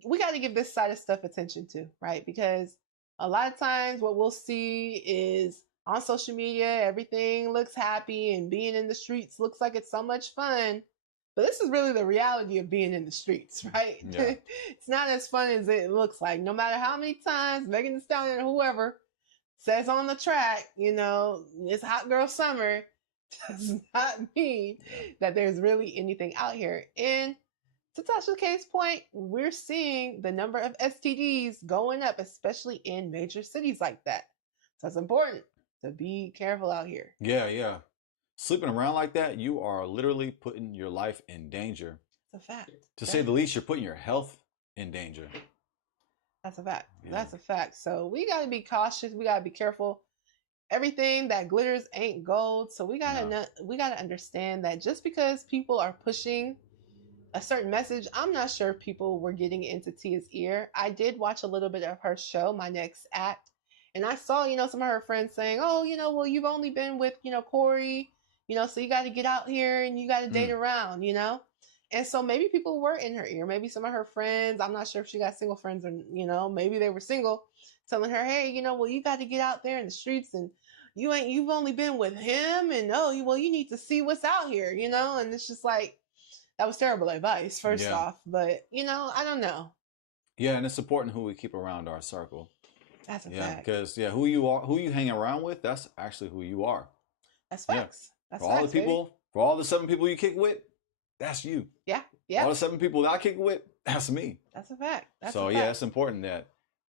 we got to give this side of stuff attention to, right? Because a lot of times what we'll see is on social media, everything looks happy and being in the streets looks like it's so much fun. But this is really the reality of being in the streets, right? Yeah. It's not as fun as it looks like. No matter how many times Megan Thee Stallion or whoever says on the track, it's hot girl summer, does not mean that there's really anything out here. And to Tasha K's point, we're seeing the number of STDs going up, especially in major cities like that. So it's important to be careful out here. Yeah. Sleeping around like that, you are literally putting your life in danger. It's a fact. To say the least, you're putting your health in danger. That's a fact. Yeah. That's a fact. So we got to be cautious. We got to be careful. Everything that glitters ain't gold. So we gotta understand that just because people are pushing a certain message, I'm not sure if people were getting into Tia's ear. I did watch a little bit of her show, My Next Act, and I saw, some of her friends saying, oh, well, you've only been with, Cory, so you got to get out here and you got to date around, And so maybe people were in her ear. Maybe some of her friends, I'm not sure if she got single friends or, maybe they were single, telling her, hey, well, you got to get out there in the streets and you've only been with him and you need to see what's out here, and it's just like, that was terrible advice, first off, but I don't know. Yeah. And it's important who we keep around our circle. That's a fact. Because who you hang around with, that's actually who you are. That's facts. That's for all the people, baby. For all the 7 people you kick with, that's you. Yeah. All the 7 people that I kick with, that's me. That's a fact. It's important that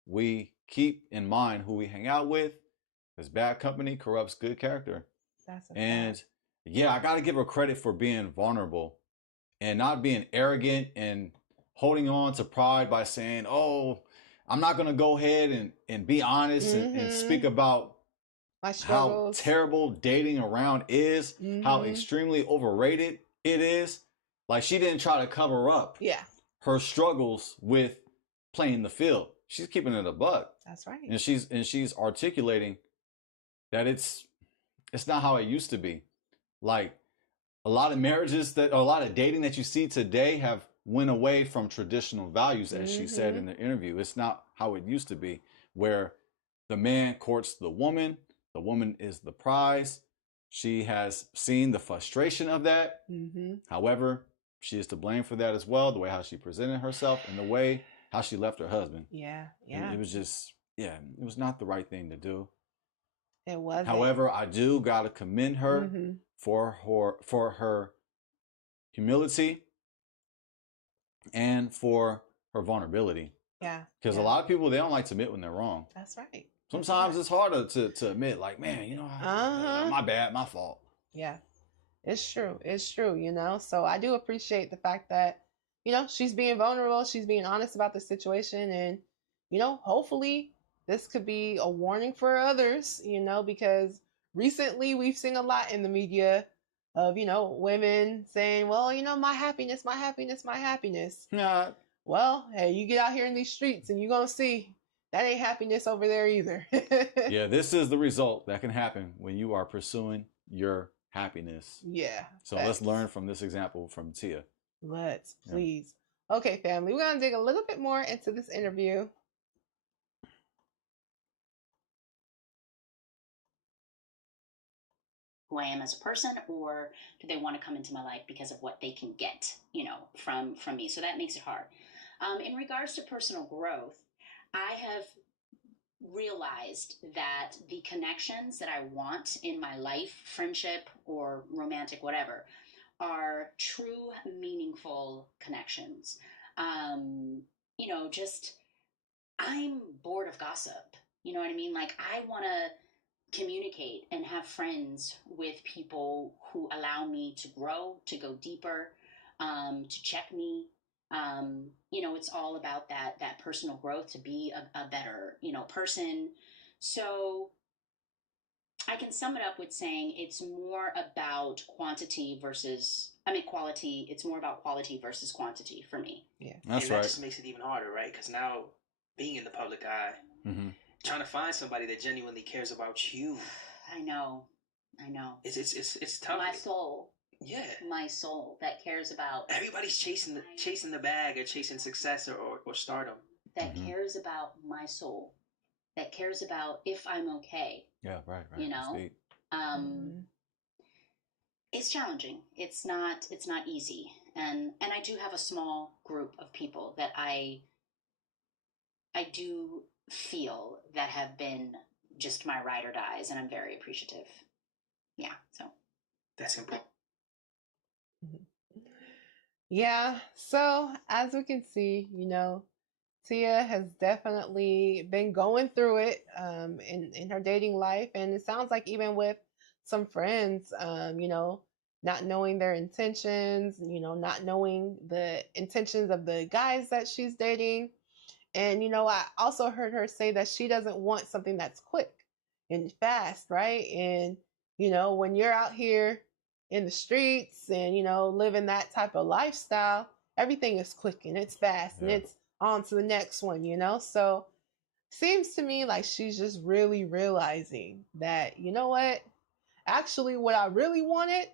we keep in mind who we hang out with, because bad company corrupts good character. That's a fact. And I got to give her credit for being vulnerable and not being arrogant and holding on to pride by saying, oh, I'm not going to go ahead and be honest and speak about how terrible dating around is, how extremely overrated it is. Like, she didn't try to cover up her struggles with playing the field. She's keeping it a buck. That's right. And she's articulating that it's not how it used to be. Like, a lot of a lot of dating that you see today have went away from traditional values, as she said in the interview. It's not how it used to be, where the man courts the woman is the prize. She has seen the frustration of that. However, she is to blame for that as well, the way how she presented herself and the way how she left her husband. Yeah. It was just, it was not the right thing to do. It wasn't. However, I do gotta commend her for her humility and for her vulnerability. Yeah. Because a lot of people, they don't like to admit when they're wrong. That's right. Sometimes it's harder to admit, like, man, my bad, my fault. Yeah, it's true. It's true, So I do appreciate the fact that, she's being vulnerable. She's being honest about the situation. And, hopefully this could be a warning for others, because recently we've seen a lot in the media of, women saying, well, my happiness, my happiness, my happiness. Yeah. Well, hey, you get out here in these streets and you're going to see that ain't happiness over there either. Yeah, this is the result that can happen when you are pursuing your happiness. Yeah. So let's learn from this example from Tia. Let's, please. Okay, family, we're going to dig a little bit more into this interview. Who I am as a person, or do they want to come into my life because of what they can get, from me? So that makes it hard. In regards to personal growth, I have realized that the connections that I want in my life, friendship or romantic, whatever, are true, meaningful connections. Just I'm bored of gossip. You know what I mean? Like, I want to communicate and have friends with people who allow me to grow, to go deeper, to check me. It's all about that personal growth, to be a better, person. So I can sum it up with saying it's more about quality. It's more about quality versus quantity for me. Yeah. That's and right. That just makes it even harder, right? Because now, being in the public eye, trying to find somebody that genuinely cares about you. I know. It's tough. My soul. Yeah. My soul that cares about. Everybody's chasing the bag or chasing success or stardom. That cares about my soul. That cares about if I'm okay. Yeah, right. It's challenging. It's not easy. And I do have a small group of people that I do feel that have been just my ride or dies, and I'm very appreciative. Yeah, so that's important. Yeah, so as we can see, Tia has definitely been going through it in her dating life. And it sounds like even with some friends, not knowing their intentions, not knowing the intentions of the guys that she's dating. And, I also heard her say that she doesn't want something that's quick and fast, right? And, when you're out here in the streets and, living that type of lifestyle, everything is quick and it's fast and it's on to the next one, So seems to me like she's just really realizing that, what? Actually, what I really wanted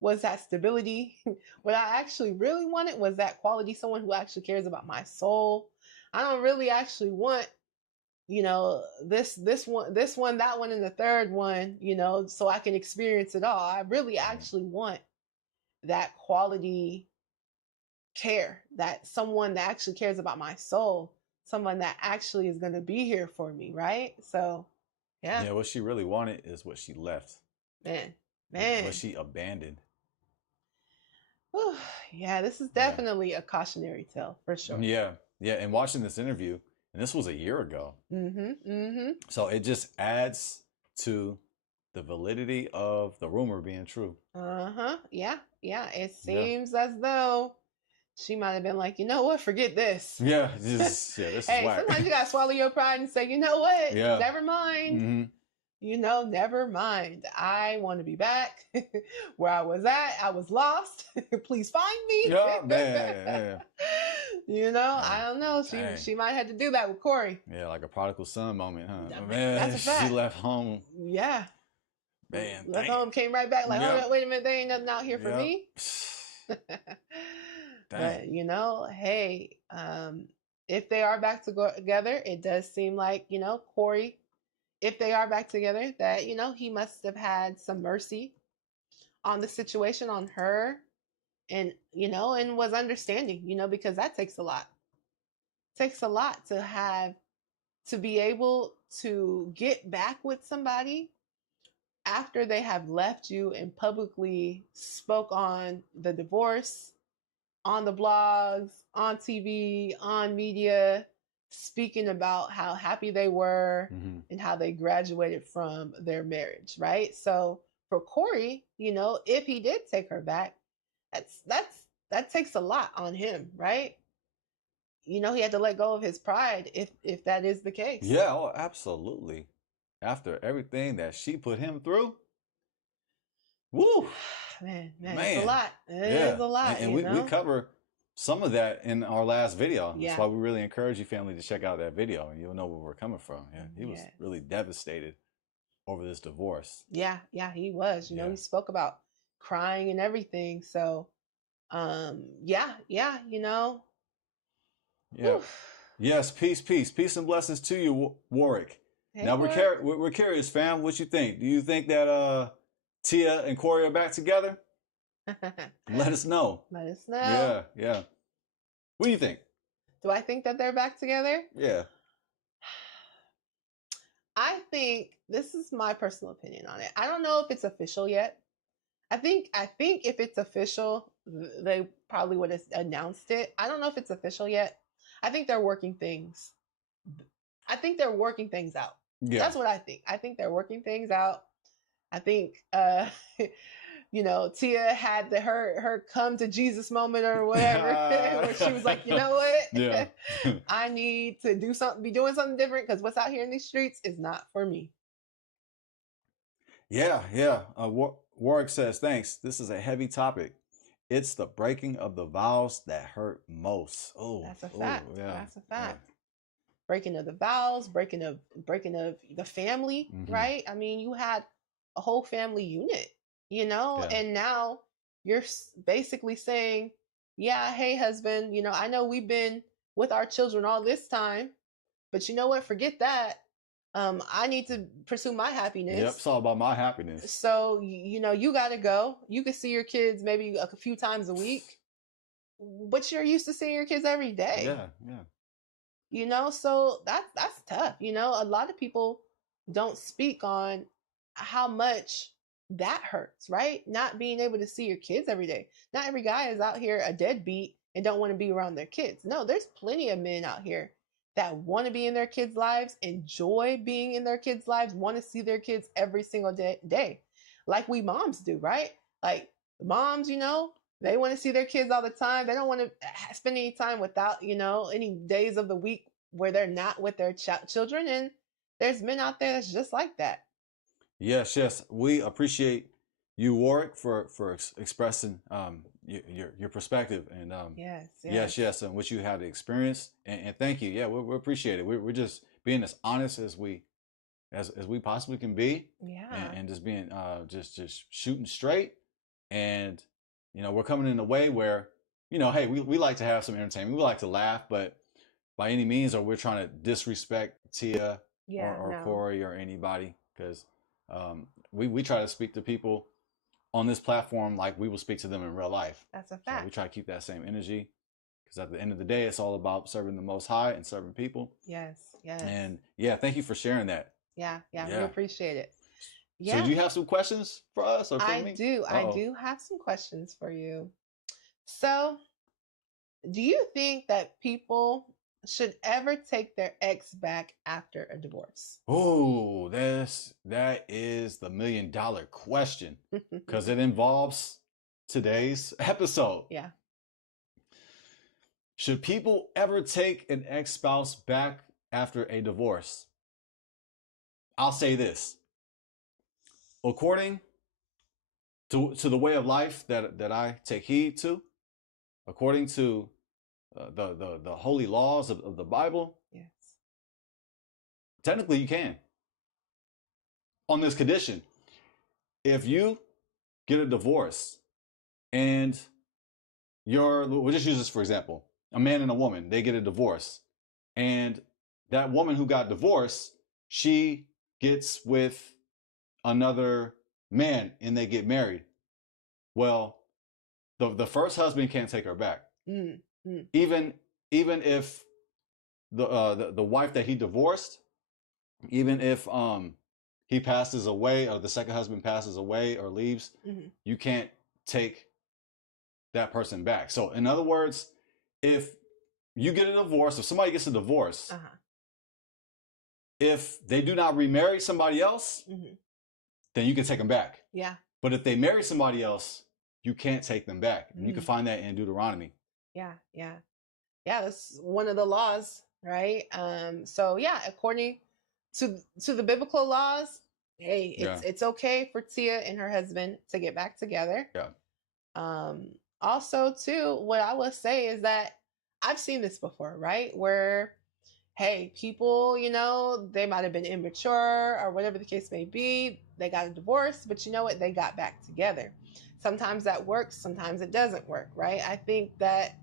was that stability. What I actually really wanted was that quality, someone who actually cares about my soul. I don't really actually want, this one, that one, and the third one, so I can experience it all. I really actually want that quality care, that someone that actually cares about my soul, someone that actually is going to be here for me, right? So, yeah. Yeah, what she really wanted is what she left. Man. What she abandoned. Whew. Yeah, this is definitely a cautionary tale, for sure. Yeah, and watching this interview, and this was a year ago. So it just adds to the validity of the rumor being true. Yeah. It seems as though she might have been like, you know what, forget this. Yeah, this is hey, whack. Sometimes you gotta swallow your pride and say, you know what, never mind. Never mind. I want to be back where I was at. I was lost. Please find me. Yeah, man. I don't know. She might have to do that with Cory. Yeah, like a prodigal son moment, huh? That's a fact. She left home. Yeah. Man, left home, came right back. Like, hold up, wait a minute. There ain't nothing out here for me. But hey, if they are back together, it does seem like Cory, if they are back together, that he must have had some mercy on the situation, on her, and and was understanding, because that takes a lot. It takes a lot to be able to get back with somebody after they have left you and publicly spoke on the divorce, on the blogs, on TV, on media, speaking about how happy they were and how they graduated from their marriage, right? So for Cory, you know, if he did take her back, that takes a lot on him, right? You know, he had to let go of his pride if that is the case. Yeah, oh, absolutely. After everything that she put him through, woo, man, it's a lot. It is a lot, and we cover some of that in our last video. Yeah. That's why we really encourage you, family, to check out that video, and you'll know where we're coming from. Yeah, he was really devastated over this divorce. Yeah, he was. You know, he spoke about crying and everything. So, yeah, you know. Yeah. Yes, peace and blessings to you, Warwick. Hey, now we're curious, fam. What you think? Do you think that Tia and Cory are back together? Let us know. Let us know. Yeah. What do you think? Do I think that they're back together? Yeah. I think this is my personal opinion on it. I don't know if it's official yet. I think if it's official, they probably would have announced it. I don't know if it's official yet. I think they're working things. out. Yeah. That's what I think. I think they're working things out. I think, you know, Tia had her come to Jesus moment or whatever, where she was like, you know what? Yeah. I need to be doing something different because what's out here in these streets is not for me. Yeah. Warwick says, thanks. This is a heavy topic. It's the breaking of the vows that hurt most. Oh, that's a fact. Yeah. That's a fact. Yeah. Breaking of the vows, breaking of the family, right? I mean, you had a whole family unit, you know, and now you're basically saying, yeah, hey, husband, you know, I know we've been with our children all this time, but you know what? Forget that. I need to pursue my happiness. Yep, it's all about my happiness. So, you know, you got to go. You can see your kids maybe a few times a week, but you're used to seeing your kids every day. Yeah. You know, so that's tough. You know, a lot of people don't speak on how much that hurts, right? Not being able to see your kids every day. Not every guy is out here a deadbeat and don't want to be around their kids. No, there's plenty of men out here that want to be in their kids' lives, enjoy being in their kids' lives, want to see their kids every single day. Like we moms do, right? Like moms, you know, they want to see their kids all the time. They don't want to spend any time without, you know, any days of the week where they're not with their children. And there's men out there that's just like that. Yes. We appreciate you, Warwick, for expressing your perspective and yes, and what you had experienced, and thank you. Yeah, we appreciate it. We're just being as honest as we possibly can be. Yeah, and just being just shooting straight, and you know, we're coming in a way where, you know, hey, we like to have some entertainment, we like to laugh, but by any means, or we're trying to disrespect Tia or Cory or anybody, because we try to speak to people on this platform like we will speak to them in real life. That's a fact. So we try to keep that same energy, because at the end of the day, it's all about serving the Most High and serving people. Yes. And yeah, thank you for sharing that. Yeah. We appreciate it. Yeah. So do you have some questions for us or for me? I do. I do have some questions for you. So, do you think that people should ever take their ex back after a divorce? Oh, that is the $1 million question, because it involves today's episode. Yeah. Should people ever take an ex-spouse back after a divorce? I'll say this. According to the way of life that I take heed to, according to the holy laws of the Bible, yes, technically you can. On this condition, if you get a divorce and we'll just use this for example, a man and a woman, they get a divorce, and that woman who got divorced, she gets with another man and they get married. Well, the first husband can't take her back. Even if the wife that he divorced, even if he passes away or the second husband passes away or leaves, you can't take that person back. So in other words, if you get a divorce, if somebody gets a divorce, if they do not remarry somebody else, then you can take them back. Yeah. But if they marry somebody else, you can't take them back. And you can find that in Deuteronomy. Yeah, yeah. Yeah, that's one of the laws, right? So yeah, according to the biblical laws, hey, it's okay for Tia and her husband to get back together. Yeah. Also too, what I will say is that I've seen this before, right? Where, hey, people, you know, they might have been immature or whatever the case may be. They got a divorce, but you know what? They got back together. Sometimes that works, sometimes it doesn't work, right? I think that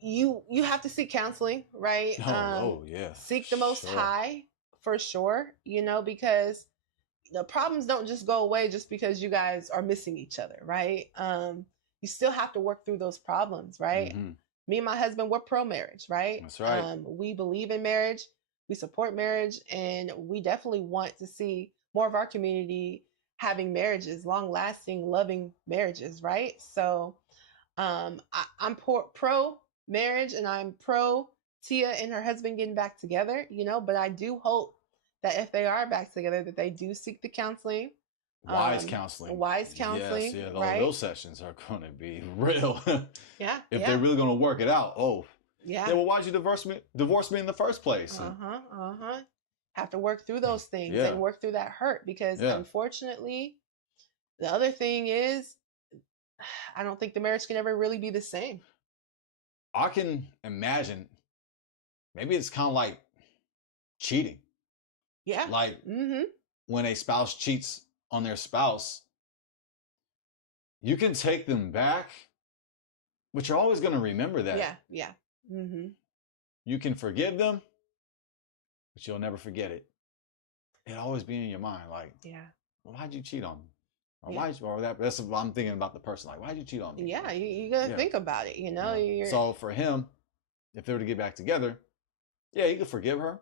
you have to seek counseling, right? Yeah. Seek the Most High for sure, you know, because the problems don't just go away just because you guys are missing each other, right? You still have to work through those problems, right? Me and my husband, we're pro-marriage, right? That's right. We believe in marriage, we support marriage, and we definitely want to see more of our community having marriages, long-lasting, loving marriages, right? So I'm pro-marriage, and I'm pro Tia and her husband getting back together, you know, but I do hope that if they are back together, that they do seek the counseling. Wise counseling. Wise counseling. Yes, yeah, right? Those sessions are going to be real. Yeah. If they're really going to work it out. Yeah. Well, why'd you divorce me in the first place? Have to work through those things and work through that hurt, because unfortunately, the other thing is, I don't think the marriage can ever really be the same. I can imagine maybe it's kind of like cheating. Yeah. Like when a spouse cheats on their spouse, you can take them back, but you're always going to remember that. Yeah. You can forgive them, but you'll never forget it. It'll always be in your mind. Like, why'd you cheat on me? Or that's what I'm thinking about the person. Like, why'd you cheat on me? Yeah, you got to think about it, you know? Yeah. So for him, if they were to get back together, he could forgive her.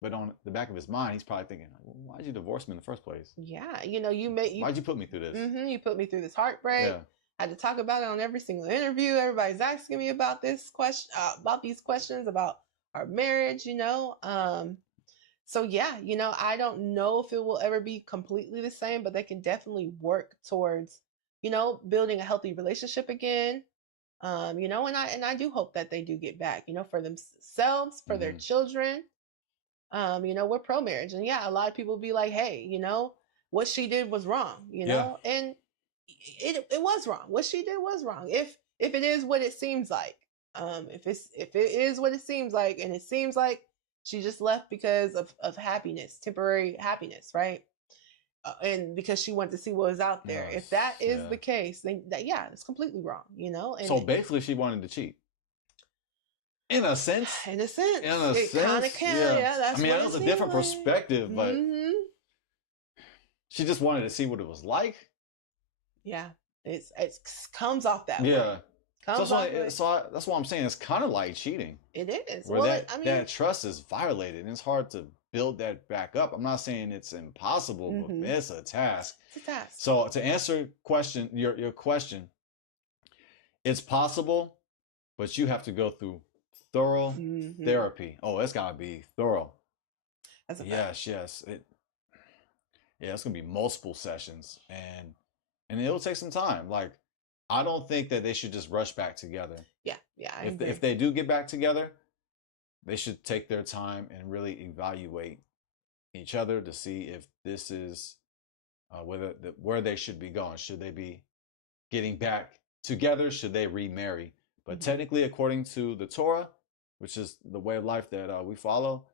But on the back of his mind, he's probably thinking, why'd you divorce me in the first place? Yeah, you know, why'd you put me through this? You put me through this heartbreak. Yeah. I had to talk about it on every single interview. Everybody's asking me about this question, about these questions about our marriage, you know. So yeah, you know, I don't know if it will ever be completely the same, but they can definitely work towards, you know, building a healthy relationship again. You know, and I do hope that they do get back, you know, for themselves, for their children. You know, we're pro-marriage, and a lot of people be like, hey, you know, what she did was wrong, you know, and it was wrong. What she did was wrong. If it is what it seems like, if it is what it seems like, and it seems like she just left because of happiness, temporary happiness, right? And because she wanted to see what was out there. If that is the case, then it's completely wrong, you know. And so basically, she wanted to cheat. In a sense. It kind of can. Yeah, that's. I mean, that was a different perspective, but she just wanted to see what it was like. Yeah, it comes off that way. Yeah. So that's what I'm saying. It's kind of like cheating. It is. Where that trust is violated, and it's hard to build that back up. I'm not saying it's impossible, but it's a task. It's a task. So to answer your question, it's possible, but you have to go through thorough therapy. Oh, it's gotta be thorough. That's a fact. Yes. It's gonna be multiple sessions, and it'll take some time. Like, I don't think that they should just rush back together. Yeah. If they do get back together, they should take their time and really evaluate each other to see if this is where they should be going. Should they be getting back together? Should they remarry? But technically, according to the Torah, which is the way of life that we follow,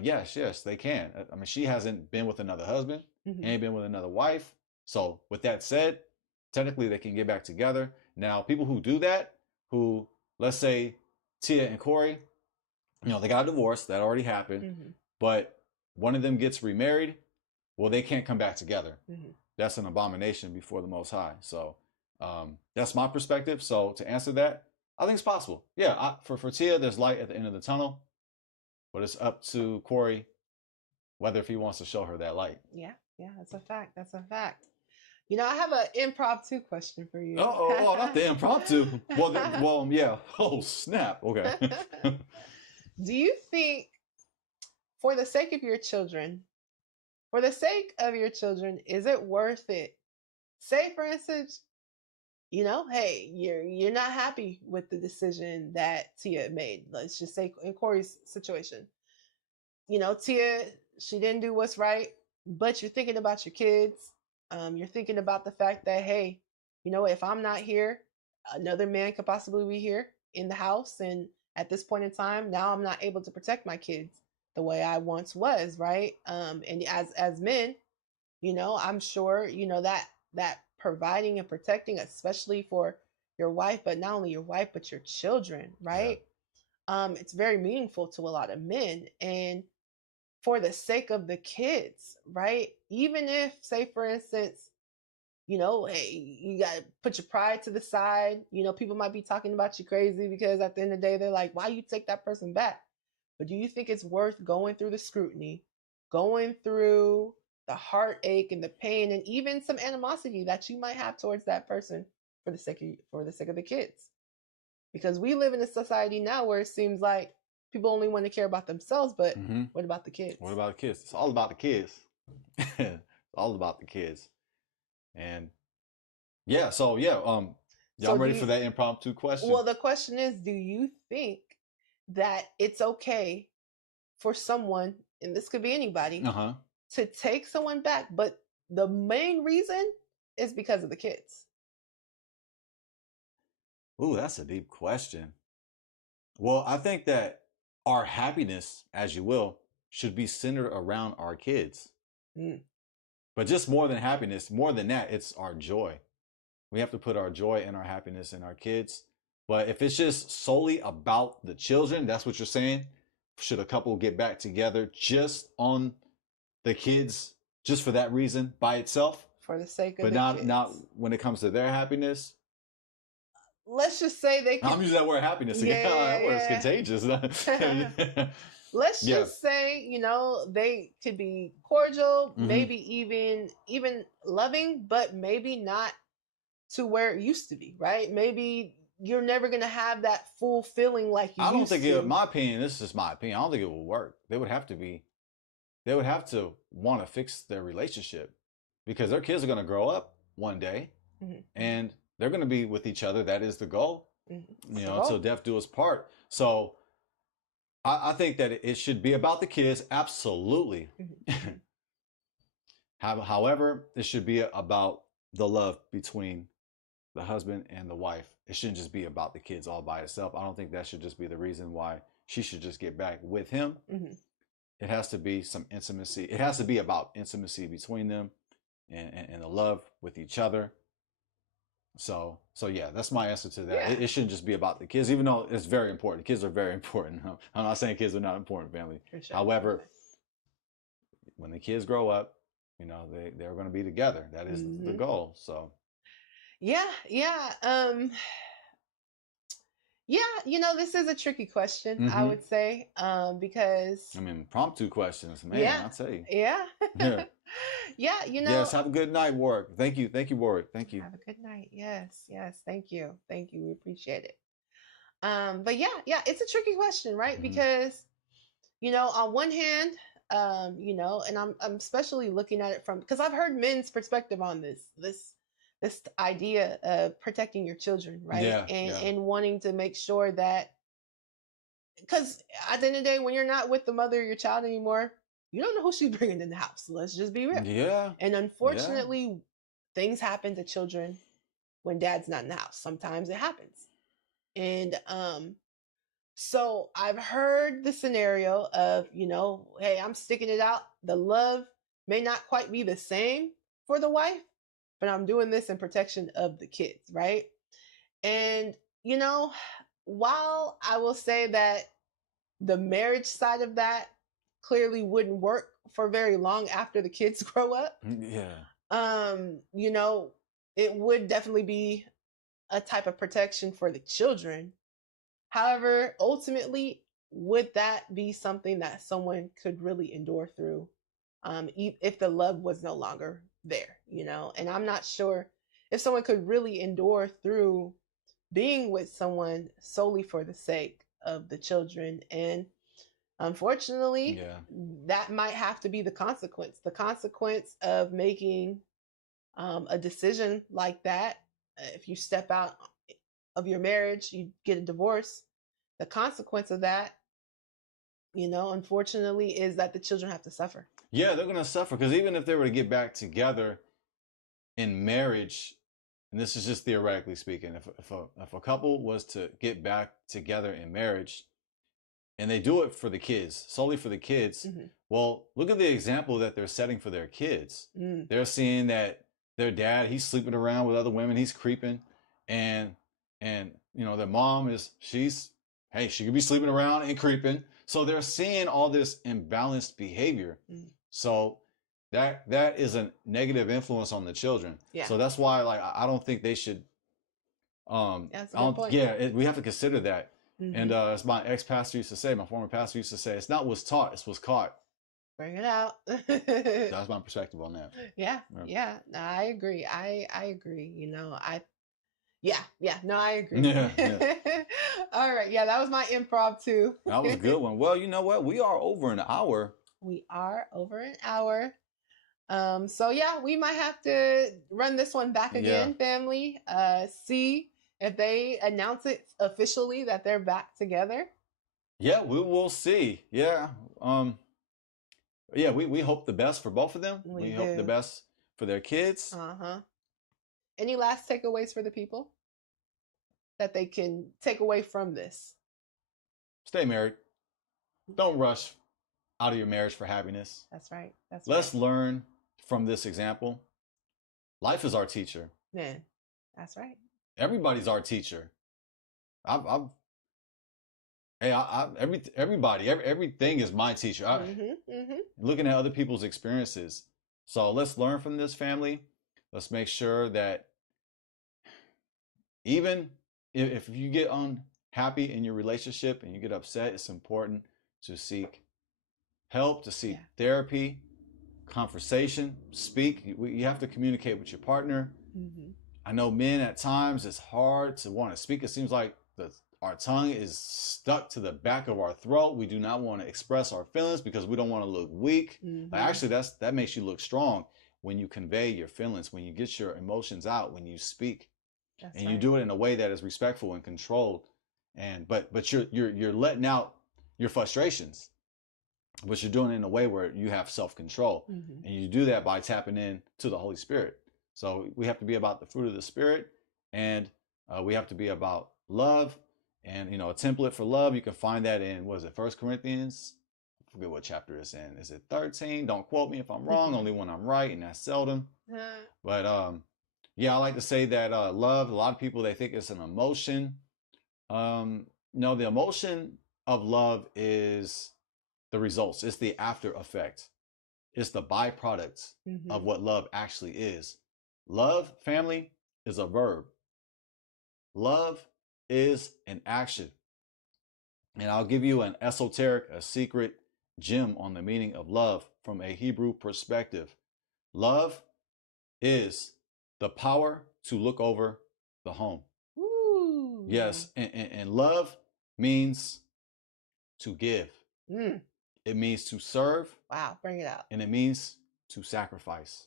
yes, they can. I mean, she hasn't been with another husband, ain't been with another wife. So with that said, technically they can get back together. Now, people who do that, who, let's say Tia and Cory, you know, they got a divorce, that already happened, but one of them gets remarried, well, they can't come back together. That's an abomination before the Most High. So that's my perspective. So to answer that, I think it's possible. Yeah, for Tia, there's light at the end of the tunnel, but it's up to Cory whether if he wants to show her that light. Yeah, that's a fact. That's a fact. You know, I have an impromptu question for you. Oh, not the impromptu. Well, yeah. Oh, snap. Okay. Do you think, for the sake of your children, is it worth it? Say, for instance, you know, hey, you're not happy with the decision that Tia made. Let's just say in Cory's situation, you know, Tia, she didn't do what's right, but you're thinking about your kids. You're thinking about the fact that, hey, you know, if I'm not here, another man could possibly be here in the house, and at this point in time, now I'm not able to protect my kids the way I once was, right? And as men, you know, I'm sure, you know, that providing and protecting, especially for your wife, but not only your wife, but your children, right? Yeah. It's very meaningful to a lot of men. And for the sake of the kids, right? Even if, say, for instance, you know, hey, you got to put your pride to the side. You know, people might be talking about you crazy because at the end of the day, they're like, why you take that person back? But do you think it's worth going through the scrutiny, going through the heartache and the pain, and even some animosity that you might have towards that person for the sake of the kids? Because we live in a society now where it seems like people only want to care about themselves, but what about the kids? What about the kids? It's all about the kids. It's all about the kids. And yeah, so yeah, y'all ready for that impromptu question? Well, the question is, do you think that it's okay for someone, and this could be anybody, to take someone back, but the main reason is because of the kids? Ooh, that's a deep question. Well, I think that our happiness, as you will, should be centered around our kids. But just more than happiness, more than that, it's our joy. We have to put our joy and our happiness in our kids. But if it's just solely about the children, that's what you're saying. Should a couple get back together just on the kids, just for that reason by itself? For the sake of but not when it comes to their happiness. Let's just say they can... I'm using that word happiness again. That word's contagious. Let's just say, you know, they could be cordial, maybe even loving, but maybe not to where it used to be, right? Maybe you're never going to have that full feeling like you used to. I don't think in my opinion, this is just my opinion, I don't think it will work. They would have to want to fix their relationship, because their kids are going to grow up one day and they're going to be with each other. That is the goal, you know, until death do us part. So I think that it should be about the kids. Absolutely. However, it should be about the love between the husband and the wife. It shouldn't just be about the kids all by itself. I don't think that should just be the reason why she should just get back with him. It has to be some intimacy. It has to be about intimacy between them and the love with each other. So yeah, that's my answer to that. Yeah. It shouldn't just be about the kids, even though it's very important. The kids are very important. I'm not saying kids are not important, family. Sure. However, when the kids grow up, you know, they're going to be together. That is the goal. So yeah. You know, this is a tricky question, I would say, because I mean, impromptu questions, man. I'll tell you. Yeah. Yeah, you know. Yes, have a good night, Warwick. Thank you, Warwick. Thank you. Have a good night. Yes, thank you. We appreciate it. But yeah, it's a tricky question, right? Because, you know, on one hand, you know, and I'm especially looking at it from, because I've heard men's perspective on this idea of protecting your children, right? And wanting to make sure that, because at the end of the day, when you're not with the mother of your child anymore, you don't know who she's bringing in the house. Let's just be real. Yeah. And unfortunately, things happen to children when dad's not in the house. Sometimes it happens. And so I've heard the scenario of, you know, hey, I'm sticking it out. The love may not quite be the same for the wife, but I'm doing this in protection of the kids, right? And, you know, while I will say that the marriage side of that clearly wouldn't work for very long after the kids grow up. You know, it would definitely be a type of protection for the children. However, ultimately, would that be something that someone could really endure through if the love was no longer there, you know. And I'm not sure if someone could really endure through being with someone solely for the sake of the children. And unfortunately, that might have to be the consequence of making a decision like that. If you step out of your marriage, you get a divorce, the consequence of that, you know, unfortunately, is that the children have to suffer. Yeah, they're going to suffer, because even if they were to get back together in marriage, and this is just theoretically speaking, if a couple was to get back together in marriage and they do it for the kids, solely for the kids, well, look at the example that they're setting for their kids. They're seeing that their dad, he's sleeping around with other women, he's creeping, and you know, their mom she could be sleeping around and creeping. So they're seeing all this imbalanced behavior. So that is a negative influence on the children. Yeah. So that's why, like, I don't think they should. That's a good point. Yeah, we have to consider that. And as my ex-pastor used to say, my former pastor used to say, it's not what's taught, it's what's caught. Bring it out. That's my perspective on that. Yeah. No, I agree. I agree. You know, I agree. Yeah. All right. Yeah, that was my improv too. That was a good one. Well, you know what? We are over an hour. We are over an hour. So yeah, we might have to run this one back again, family. See if they announce it officially that they're back together. Yeah, we will see. Yeah. We hope the best for both of them. We hope the best for their kids. Any last takeaways for the people that they can take away from this? Stay married. Don't rush out of your marriage for happiness. That's right. Let's learn from this example. Life is our teacher. Man, that's right. Everybody's our teacher. Everything is my teacher. Looking at other people's experiences. So let's learn from this, family. Let's make sure that even if you get unhappy in your relationship and you get upset, it's important to seek help, to seek therapy, conversation, speak. You have to communicate with your partner. I know men at times, it's hard to want to speak. It seems like our tongue is stuck to the back of our throat. We do not want to express our feelings because we don't want to look weak. Like, actually, that makes you look strong when you convey your feelings, when you get your emotions out, when you speak. That's you do it in a way that is respectful and controlled. But you're letting out your frustrations, but you're doing it in a way where you have self-control. And you do that by tapping in to the Holy Spirit. So we have to be about the fruit of the Spirit, and we have to be about love. And, you know, a template for love, you can find that in, 1 Corinthians? I forget what chapter it's in. Is it 13? Don't quote me if I'm wrong, only when I'm right, and that's seldom. But I like to say that love, a lot of people, they think it's an emotion. No, the emotion of love is the results. It's the after effect. It's the byproduct of what love actually is. Love, family, is a verb. Love is an action. And I'll give you an esoteric, a secret gem on the meaning of love from a Hebrew perspective. Love is the power to look over the home. Ooh. Yes, and love means to give. It means to serve. Wow, bring it out. And it means to sacrifice.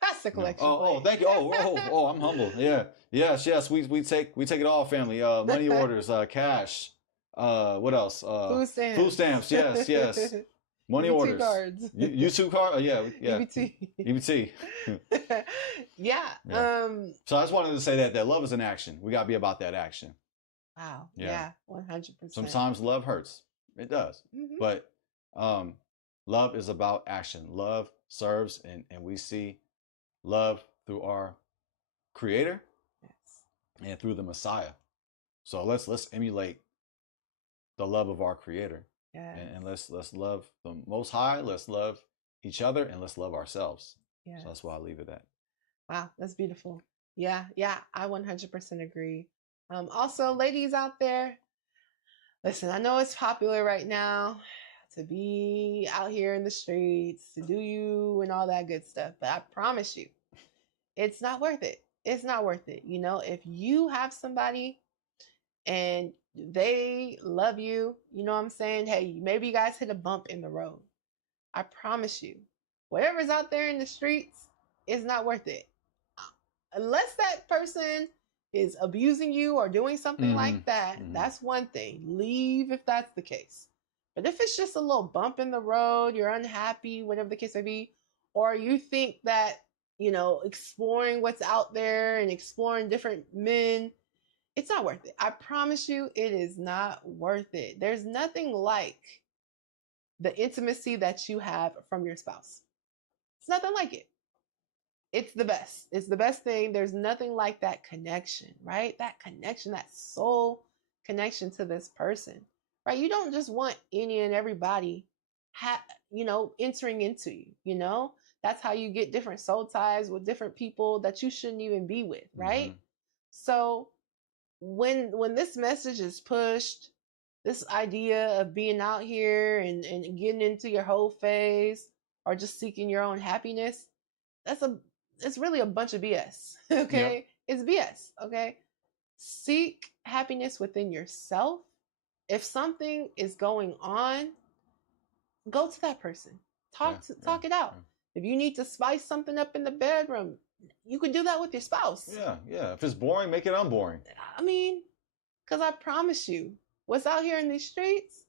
That's the collection. Oh, thank you. Oh, I'm humble. Yeah. Yes. We take it all, family. Money orders, cash. What else? Food stamps. Food stamps. Yes. Money EBT orders. Cards. YouTube card. Oh, yeah. EBT. Yeah. So I just wanted to say that love is an action. We gotta be about that action. Wow. Yeah. 100%. Sometimes love hurts. It does. But love is about action. Love serves, and we see love through our Creator and through the Messiah. So let's emulate the love of our Creator. And let's love the Most High. Let's love each other, and let's love ourselves. So that's why I leave it at. Wow, that's beautiful. Yeah, I 100% agree. Also, ladies out there, listen, I know it's popular right now to be out here in the streets, to do you and all that good stuff. But I promise you, it's not worth it. It's not worth it. You know, if you have somebody and they love you, you know what I'm saying? Hey, maybe you guys hit a bump in the road. I promise you, whatever's out there in the streets is not worth it. Unless that person is abusing you or doing something like that, that's one thing. Leave if that's the case. But if it's just a little bump in the road, you're unhappy, whatever the case may be, or you think that, you know, exploring what's out there and exploring different men, it's not worth it. I promise you, it is not worth it. There's nothing like the intimacy that you have from your spouse. It's nothing like it. It's the best. It's the best thing. There's nothing like that connection, right? That connection, that soul connection to this person, right? You don't just want any and everybody, you know, entering into you, you know? That's how you get different soul ties with different people that you shouldn't even be with, right? So when this message is pushed, this idea of being out here and getting into your whole phase or just seeking your own happiness, it's really a bunch of BS. Okay? Yep. It's BS. Okay? Seek happiness within yourself. If something is going on, go to that person. Talk it out. If you need to spice something up in the bedroom, you could do that with your spouse. Yeah. If it's boring, make it unboring. I mean, because I promise you, what's out here in these streets,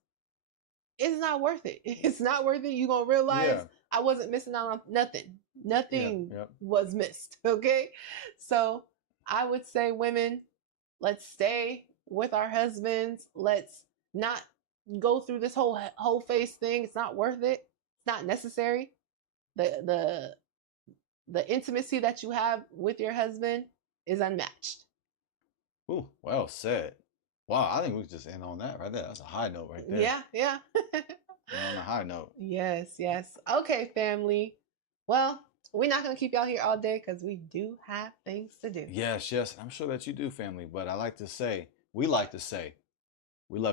it's not worth it. It's not worth it. You're going to realize I wasn't missing out on nothing. Nothing was missed. Okay? So I would say, women, let's stay with our husbands. Let's not go through this whole face thing. It's not worth it. It's not necessary. The intimacy that you have with your husband is unmatched. Ooh, well said. Wow, I think we just end on that right there. That's a high note right there. Yeah. On a high note. Yes. Okay, family. Well, we're not going to keep y'all here all day because we do have things to do. Yes. I'm sure that you do, family. But we like to say, we love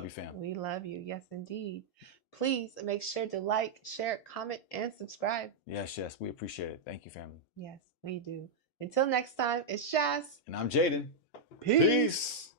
you, family. We love you. Yes, indeed. Please make sure to like, share, comment, and subscribe. Yes. We appreciate it. Thank you, family. Yes, we do. Until next time, it's Shaz. And I'm Jaden. Peace.